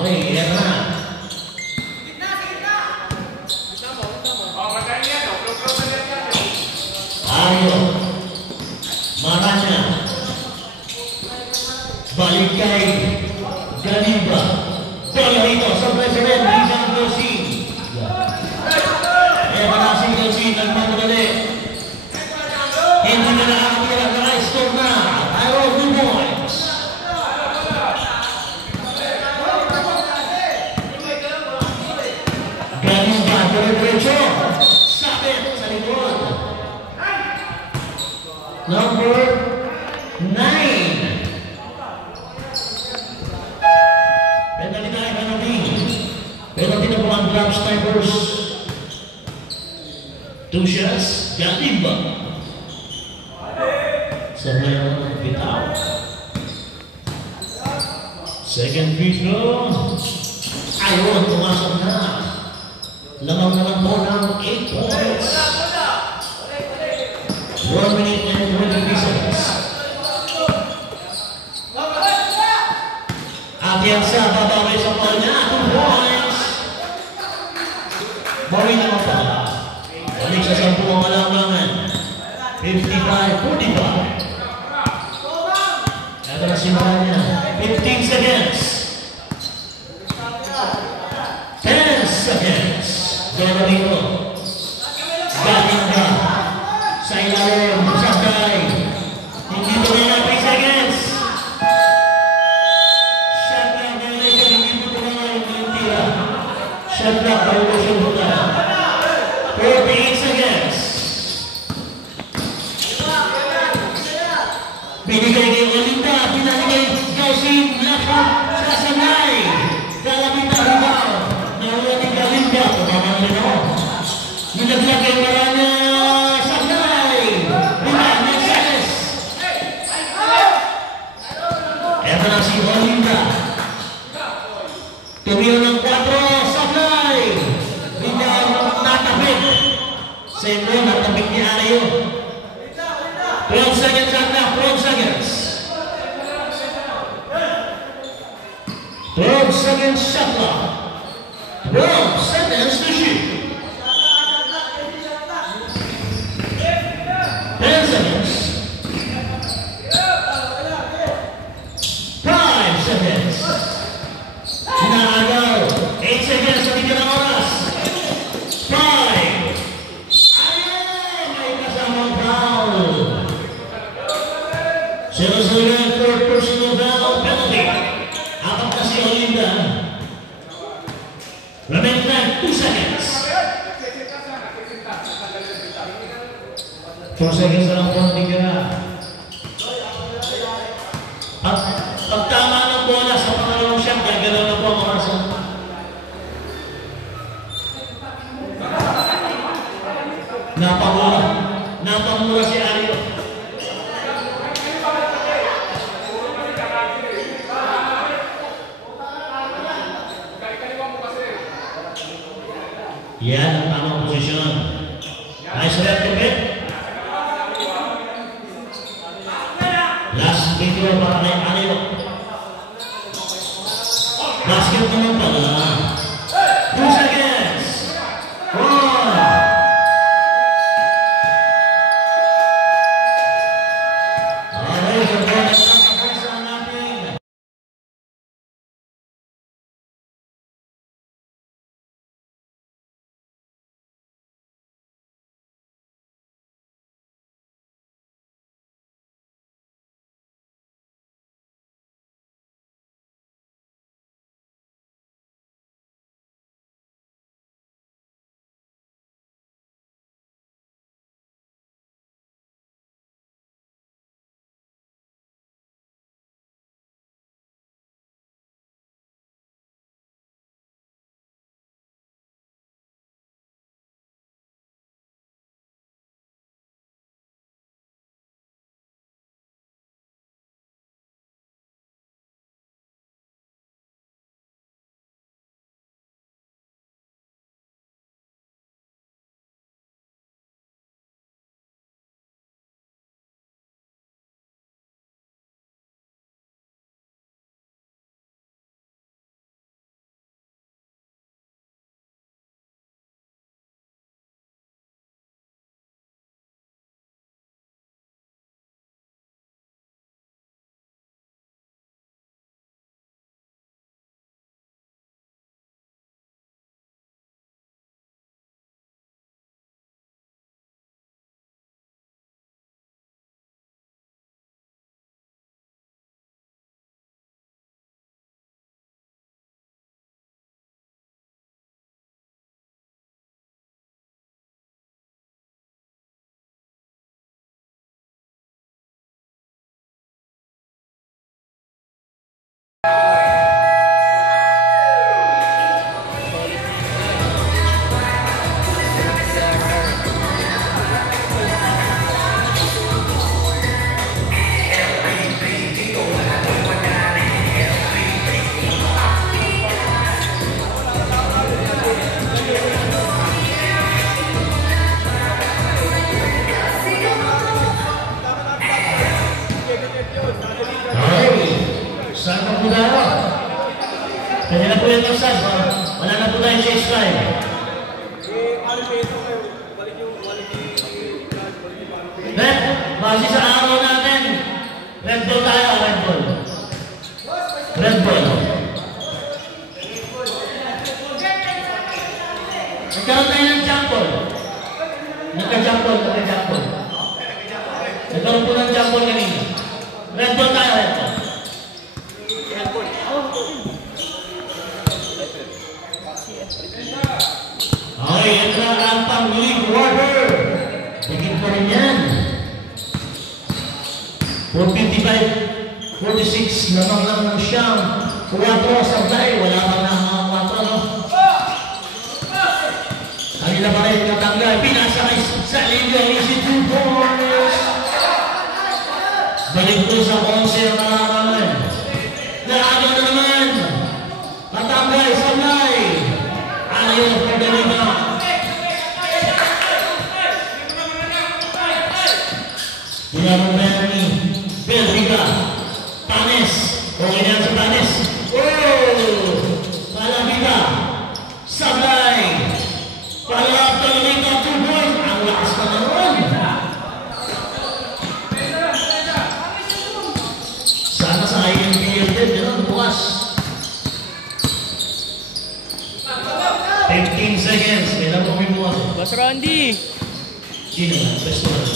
Okay, yan na. Ayo. Maranya. Balik kay Galiba. Bola dito sa President Rizal Gosing. Na si Gosing nagmamadali. Hindi na nakakatira. Naka-score na. Ayo, good boys. Galiba, diretso. Sabit sa likod. Number 9. Penalty tayo, penalty. Penalty na po ang Grab Snipers. 2 shots, Galiba. Sa mayroon bitaw. Second free throw. Ayun, pumasok na. Lamang na lang po ng 8 points. 1 minute and 23 seconds. Atienza, babawi sa ball niya. 2 points. Bawi naman pala. Balik sa 10 ang alamangan. 55-45. Ito na si Maranya. 15 seconds. 10 seconds. Gana dito. Galing ka. Sa ilalim. Sabay. Hindi ito na 3 seconds. Shot clock violation. Hindi mo ito na yung tira. Shot clock violation po na. 48 seconds. Binigay kay Olinda. Pinanigay Gosing. Lakot. Sasanay. Kalamita rebound. Nahuwa ni Galiba. Tumamang rin ako. Nilaglag kay Maranya. Sasanay. Bilang Mercedes. Eto na si Olinda. Tumiyo ng Same ball, natabik ni Ario. 12 seconds out now, 12 seconds. 12 seconds shot clock. 12 seconds to shoot. 10 seconds. 5 seconds. Nago. 8 seconds sa bigyan ng oras. 5. Ayun! May kasamang foul. Sinusunod for personal foul penalty. Apat na si Olinda. Remaining time, 2 seconds. 2 seconds na lang po ang tigyan. Pag tama ng bola sa pangalawang shot, gagalaw na po ang oras. Napamura si Ario. Yan ang tamang posisyon. Nice left to bit. Last video para kay Ario. Basket naman pala. 2 seconds. 1. Kaya na po yung usas, wala na po tayong chase drive. Red, base sa araw natin, red ball tayo, red ball. Red ball. Nagkaroon tayo ng jump ball. Nagka-jump ball. Nagkaroon po ng jump ball kanina. Red ball tayo, red ball. Okay, ito na ang pang-league quarter. Tigil pa rin yan. 4:55, 46, lamang lang ng siyang 4 sablay. Wala pa na mga 4, no? Kanina pa rin katanggal. Pinasa kay Salilio. Easy 2 points. Balik po sa 11 ang nakakaman. Naano na naman. Katanggal, sablay. Ayaw for the rebound. Boss Randy. Sino nga? Best one.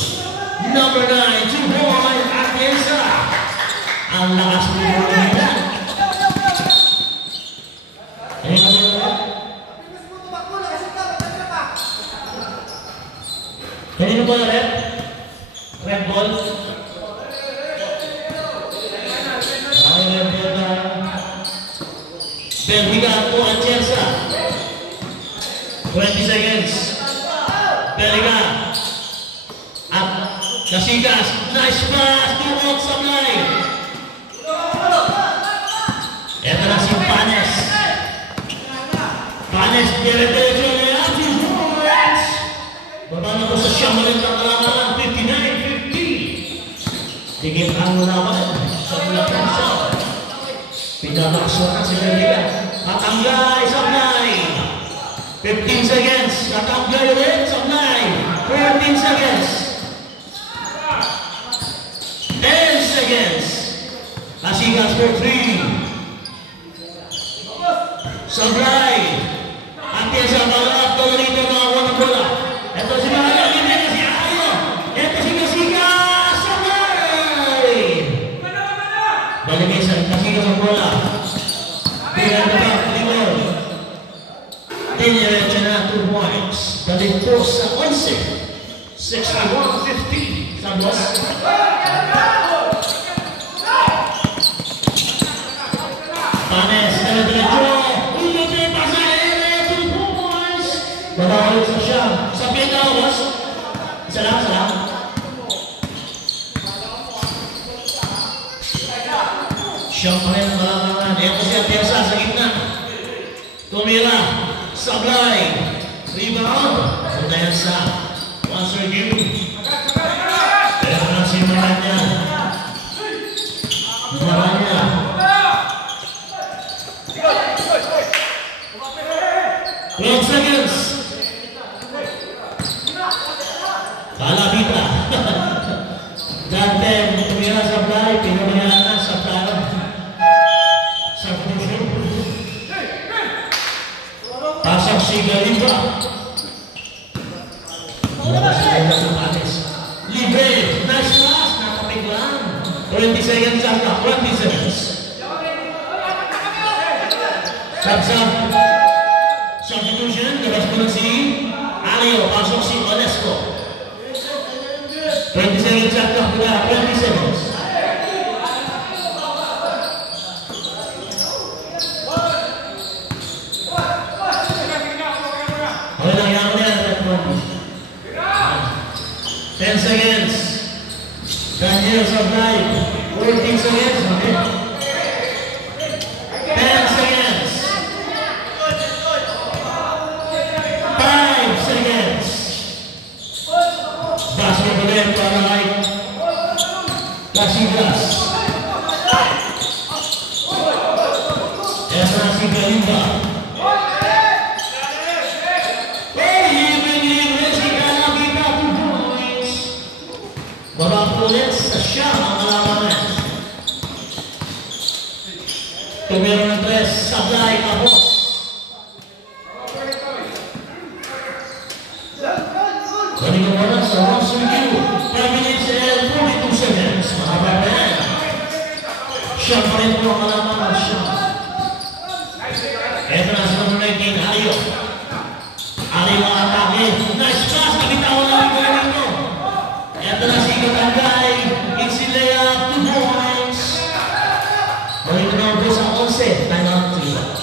Number 9, 2-point, Atienza. Ang lakas mo yung mga. Ayun na ba? Kanino ba na red? Red ball? Ay, red ball na. Belgica po ang Chelsea. 20 seconds. Belgica. At Kasigas. Nice pass. 2 out sa line. Ito na si Panes. Panes. Dire-diretso na yan. 2 points. Baba na po sa Shamalit ng kalamangan. 59-50. Tigil ang laban. Sa mulakan siya. Pinabaksuan si Belgica. Katanggay sa line. 15 seconds. Katanggay ulit sa line. 14 seconds. 10 seconds. Kasigas for 3. Sablay. Atienza balap ko rito mga walang bola. Ito si Mahalang. Ito si Ayo. Ito si Kasigas. Sablay. Baligay sa Kasigas ang bola. Pilan na ba? Limon. Diniretso na 2 points. Balik po sa 11. 61-50. Sabos. Panes. Dire-diretso. Ulit pa sa ere. 2 points. Babawalik sa siya. Sa pita, boss. Salam. Siyang pa rin ang kalamangan. Ito si Atienza sa gitna. Tumira. Sablay. Rebound. Atienza. Once review. Ito na si Maranya. 12 seconds. Kalabita. Dante, tumira Sablay. Pinabayaan na Sablay. Pasok si Galiba. Labas na ito sa Panes. Libre. Nice pass. Nakapig lang. 20 seconds lang na. 20 seconds. Sab-sab. Substitution. Labas mo lang si Ario. Pasok si Onesco. 20 seconds lang na. 20 seconds. Okay lang, yan ko na yan. 10 seconds. Daniel Sablay. 14 seconds. Okay. 10 seconds. 5 seconds. Basket ulit para kay Kasigas. Ito na si Galiba. Ulit sa siya ang kalamangan. Tumiro ng 3, Sablay, Kapos. Galing ang oras sa Ross Review. 5 minutes and 42 seconds. Mga babayan. Siya pa rin po ang kalamangan siya. Ito na sa number 19, Ayo. Ayo ang atake. Nice pass. Nabitawan lang yung galing ito. Ito na si Katanggay. Insilea, 2 points. Balik na po sa 11. Time out 3.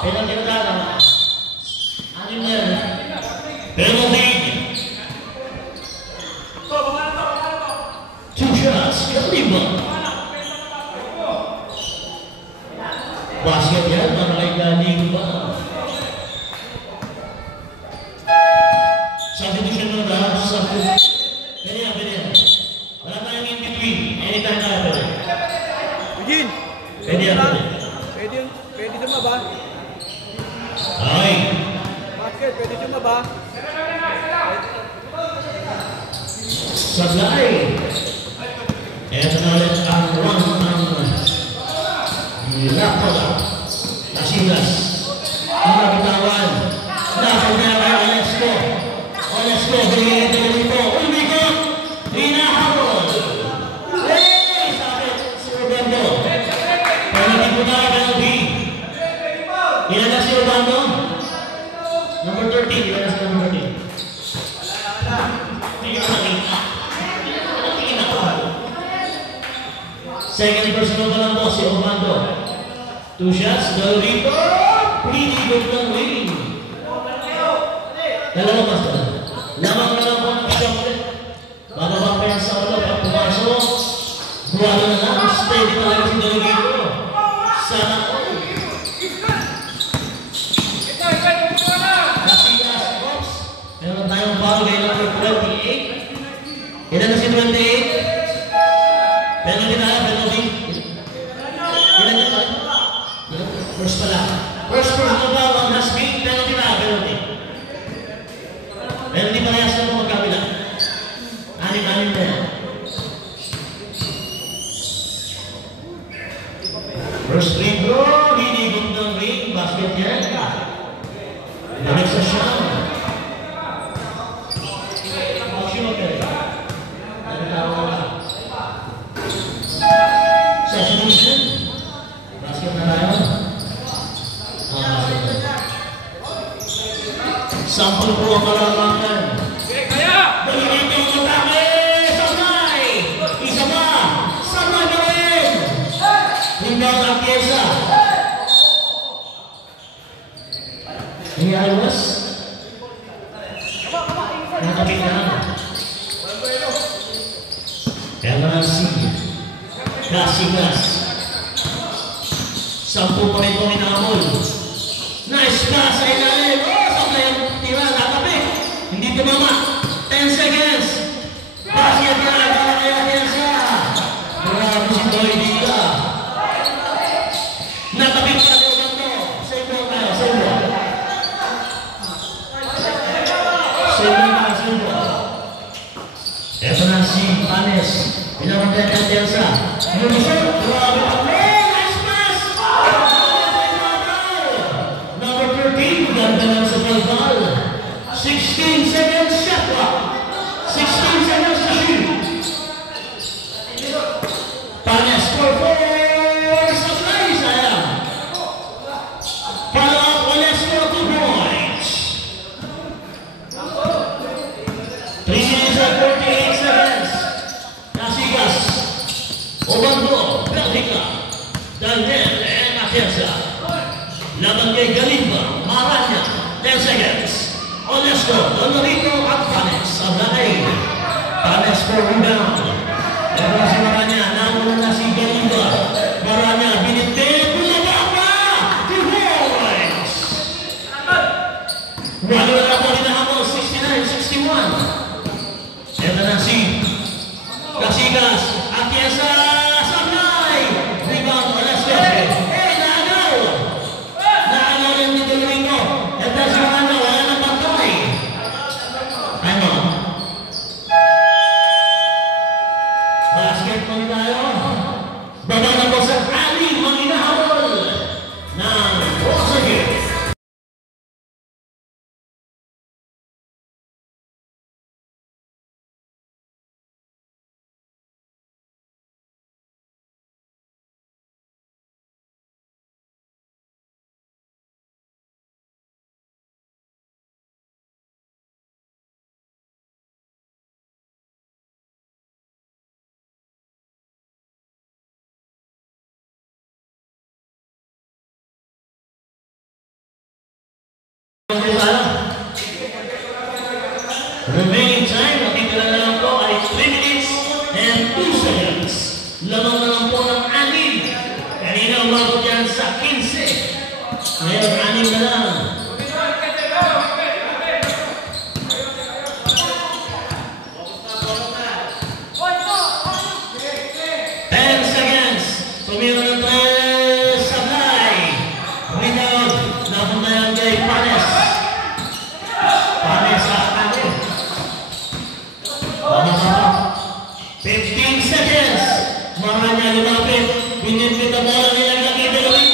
Penalty na tama. Anim na yan. Penalty. 2 shots. Kalima. Basket yan. Para kay Galing ba? Substitution mo na. Pwede yan. Wala tayong in between. Anytime na pwede. Eugene! Pwede yan. Pwede dumaba. Ay. Basket, pwede dumaba. Sablay. Eto na ulit ang run ng Lapola. Nasilas. Ang nabitawan. Dapat niya kay Olesko. Olesko, bigyan dito. Umikot. Hinahabol. Hey! Sakit. Si Urbando. Panatin ko na penalty. Ilan na si Urbando? Number 13. Ilan na si number 13? Second personal pa lang po si Urbando. 2 shots, Dorito, pretty good ng wing. Dalawa pa sa lamang na lang po ng shot ulit. Bababa pa yan sa ulo, pag pumasok, buwalo na lang, steady talaga si Dorito. Sana all. Kasigas, oops. Meron tayong foul kay number 28. Ilan na si 28? Penalty tayo, penalty. Ilan na tayo? First pala. First personal foul on Hasbi, penalty tayo, penalty. Penalty parehas na po magkabila. Anim na yan. First free throw, hinigot ng ring, basket yan. Pinamit sa shot. Mag-shoot ka rin. Nagtawa ka. Substitution. Basket na tayo. Sampul po ang kalamangan. Dito ang atake! Sabay! Isa pa! Sabay na rin! Rebound ang pyesa. Ini ayos. Nakapit na. Elrasi. Kasigas. 10 pa rin po inamol. Nice pass sa ilalim. Sablay ang tira. Nakapit. Hindi tumama. 10 seconds. Basket ka. Para kayo pyesa. Grabe si Boy Dita. Nakapit ka. Save mo tayo. Save mo. Ito na si Panes. Pinamagyan ng Telsa. Lulusot. Grabe pa. Nice pass! Number 13. Ganda lang sa Palbal. 16 seconds shot clock. 16 seconds to shoot. Panes for 4. Supply sayang. Follow up. Walas for 2 points. 3 minutes and 48 seconds. Kasigas. Obando. Belgica. Daniel and Atienza. Laban kay Galimba. Maranya. 10 seconds. Olesko. Dolorito at Panes. Sablay. Panes for rebound. Pero si Maranya. Namunan na si Galimba. Maranya. Binitid. Bumaba pa. 2 points. Walo na po hinahabol. 69-61. Ito na si Kasigas. Atienza. Sablay. Rebound. Olesko. Hey, naagaw. Naagaw rin ni Dolorito. Ito si Maranya. Wala nang pantay. Time out. Basket mo Remaining time, natitira na lang po ay 3 minutes and 2 seconds. Lamang na lang po ng 6. Kanina umabot yan sa 15. Ngayon, 6 na lang. 10 seconds. Tumira ng 3. Sablay. Rebound. Napunta yan kay Panes. Panes sa atake. 15 seconds. Maranya lumapit. Binibit ang bola nila nakita ulit.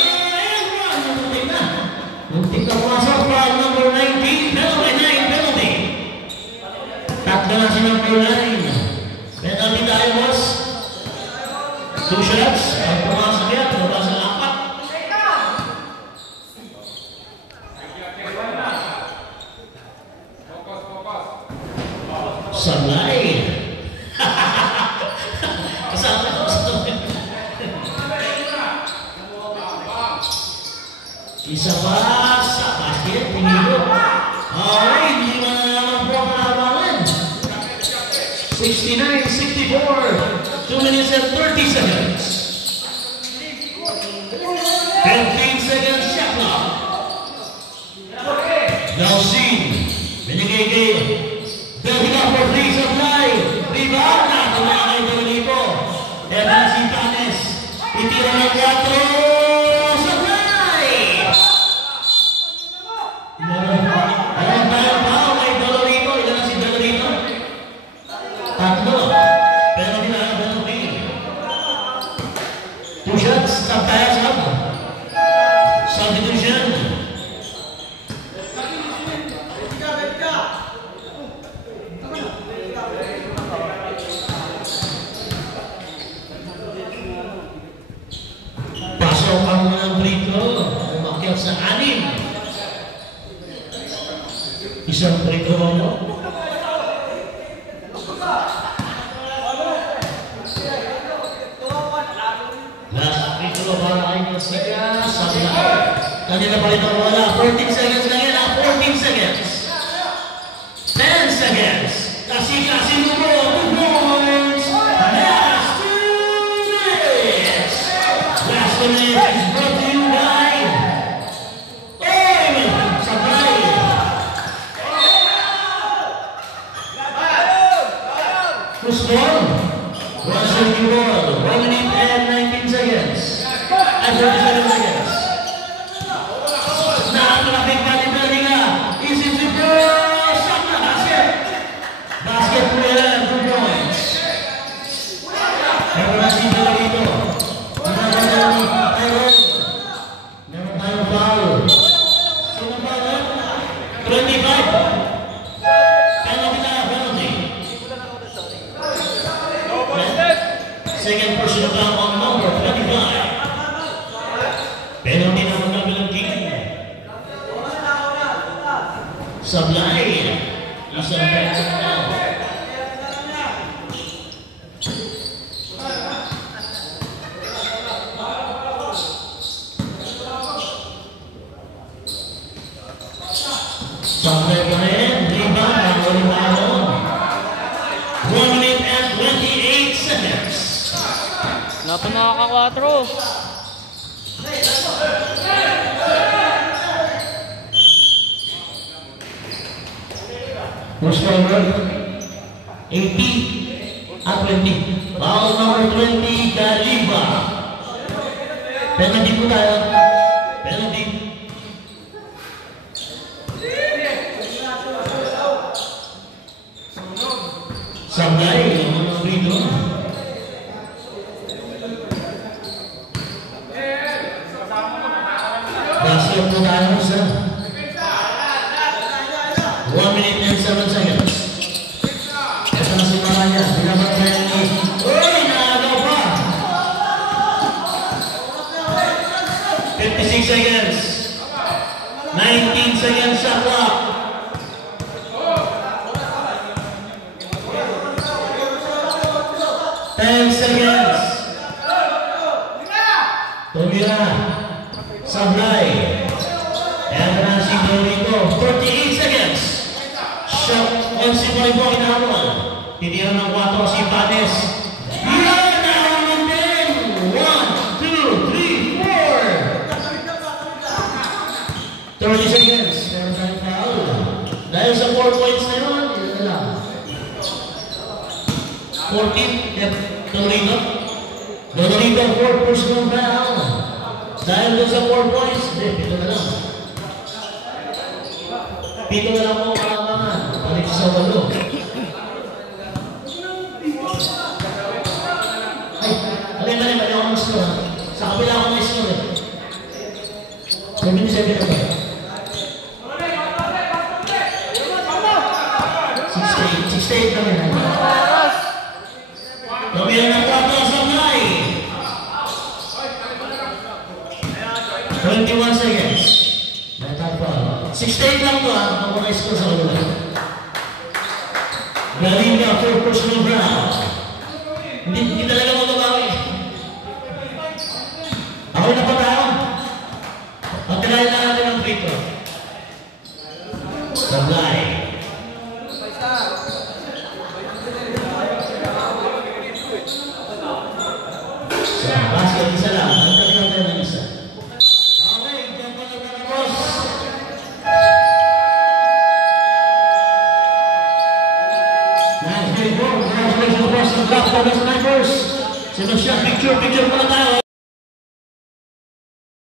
Muntik na. Muntik na pumasok pa ang number 19. Penalty 9 penalty. Takda na si number 9. Penalty tayo, boss. 2 shots. Ang pumasok yan. Pumasok ang 4. Sablay. Kasama ko sa isa pa sa basket. Pinilo. Okay, hindi man naman po ang labangan. 69-64. 2 minutes and 30 seconds. 15 seconds shot clock. Galsin. Binigay kay Delta for 3 supply. Rebound na. Tumakay ko dito. Evan si Panes. Itira ng 4. Supply. Ayan tayo pa. May Dolorito. Ilan na si Dolorito? 3. Pero di na penalty. 2 shots. Sabtaya sab. Substitution. Pasok ang mga brito. Umakyat sa 6. Isang brito mo. Last brito para kay Nasika. Sablay. Kanina pa rin ang wala. 14 seconds lang yan. 14 seconds. 10 seconds. Kasi mo po. 2 points. Last 2 minutes. Last 2 minutes is brought to you by Sablay. Who's gone? Russell Gibol. 1 minute and 19 seconds. And 37 seconds. Nakalapit pa ni Berlinga. Easy to go. Shot na basket. Basket po yan. 2 points. Meron na si Dolorito. Meron tayong foul. Sino ba yan? 25. Penalty na. Penalty. Second personal foul on number 25. Penalty na ng kabilang team. Sablay. Isang penalty na. Sablay pa rin. Rebound. Ang ulit tayo. 1 minute and 28 seconds. Wala pa nakaka-4. Who's forward? 80 at 20. Foul number 20, Galiba. Penalty po tayo. Penalty. Sablay, yung mga rito. Basket po tayo sa 1 minute and 7 seconds. Ito na si Maranya. Binabat na yan ni... Uy! Naagaw pa! 56 seconds. 19 seconds sa clock. 10 seconds. Tumira. Sablay. Ayan na si Dolorito. 38 seconds. Shot 11 pa rin po ang hinahabol. Titira ng 4 si Panes. Yan! Nahawal ng 10! 1, 2, 3, 4! 30 seconds. Meron tayong foul. Dahil sa 4 points na yun, yun na lang. 14, Dolorito. Dolorito, 4 personal foul. Dahil doon sa 4 points, hindi, 7 na lang. 7 na lang po ang kalamangan. Balik sa 8. Ay, mali ako ng score. Sa kabila ako ng score eh. 7-7 na ba? 68 kami na. Tumira ng 4 sa May. 21 seconds. Natapal. 68 lang to ha. Ako na score sa kabila. Galing ka for personal ground. Hindi talaga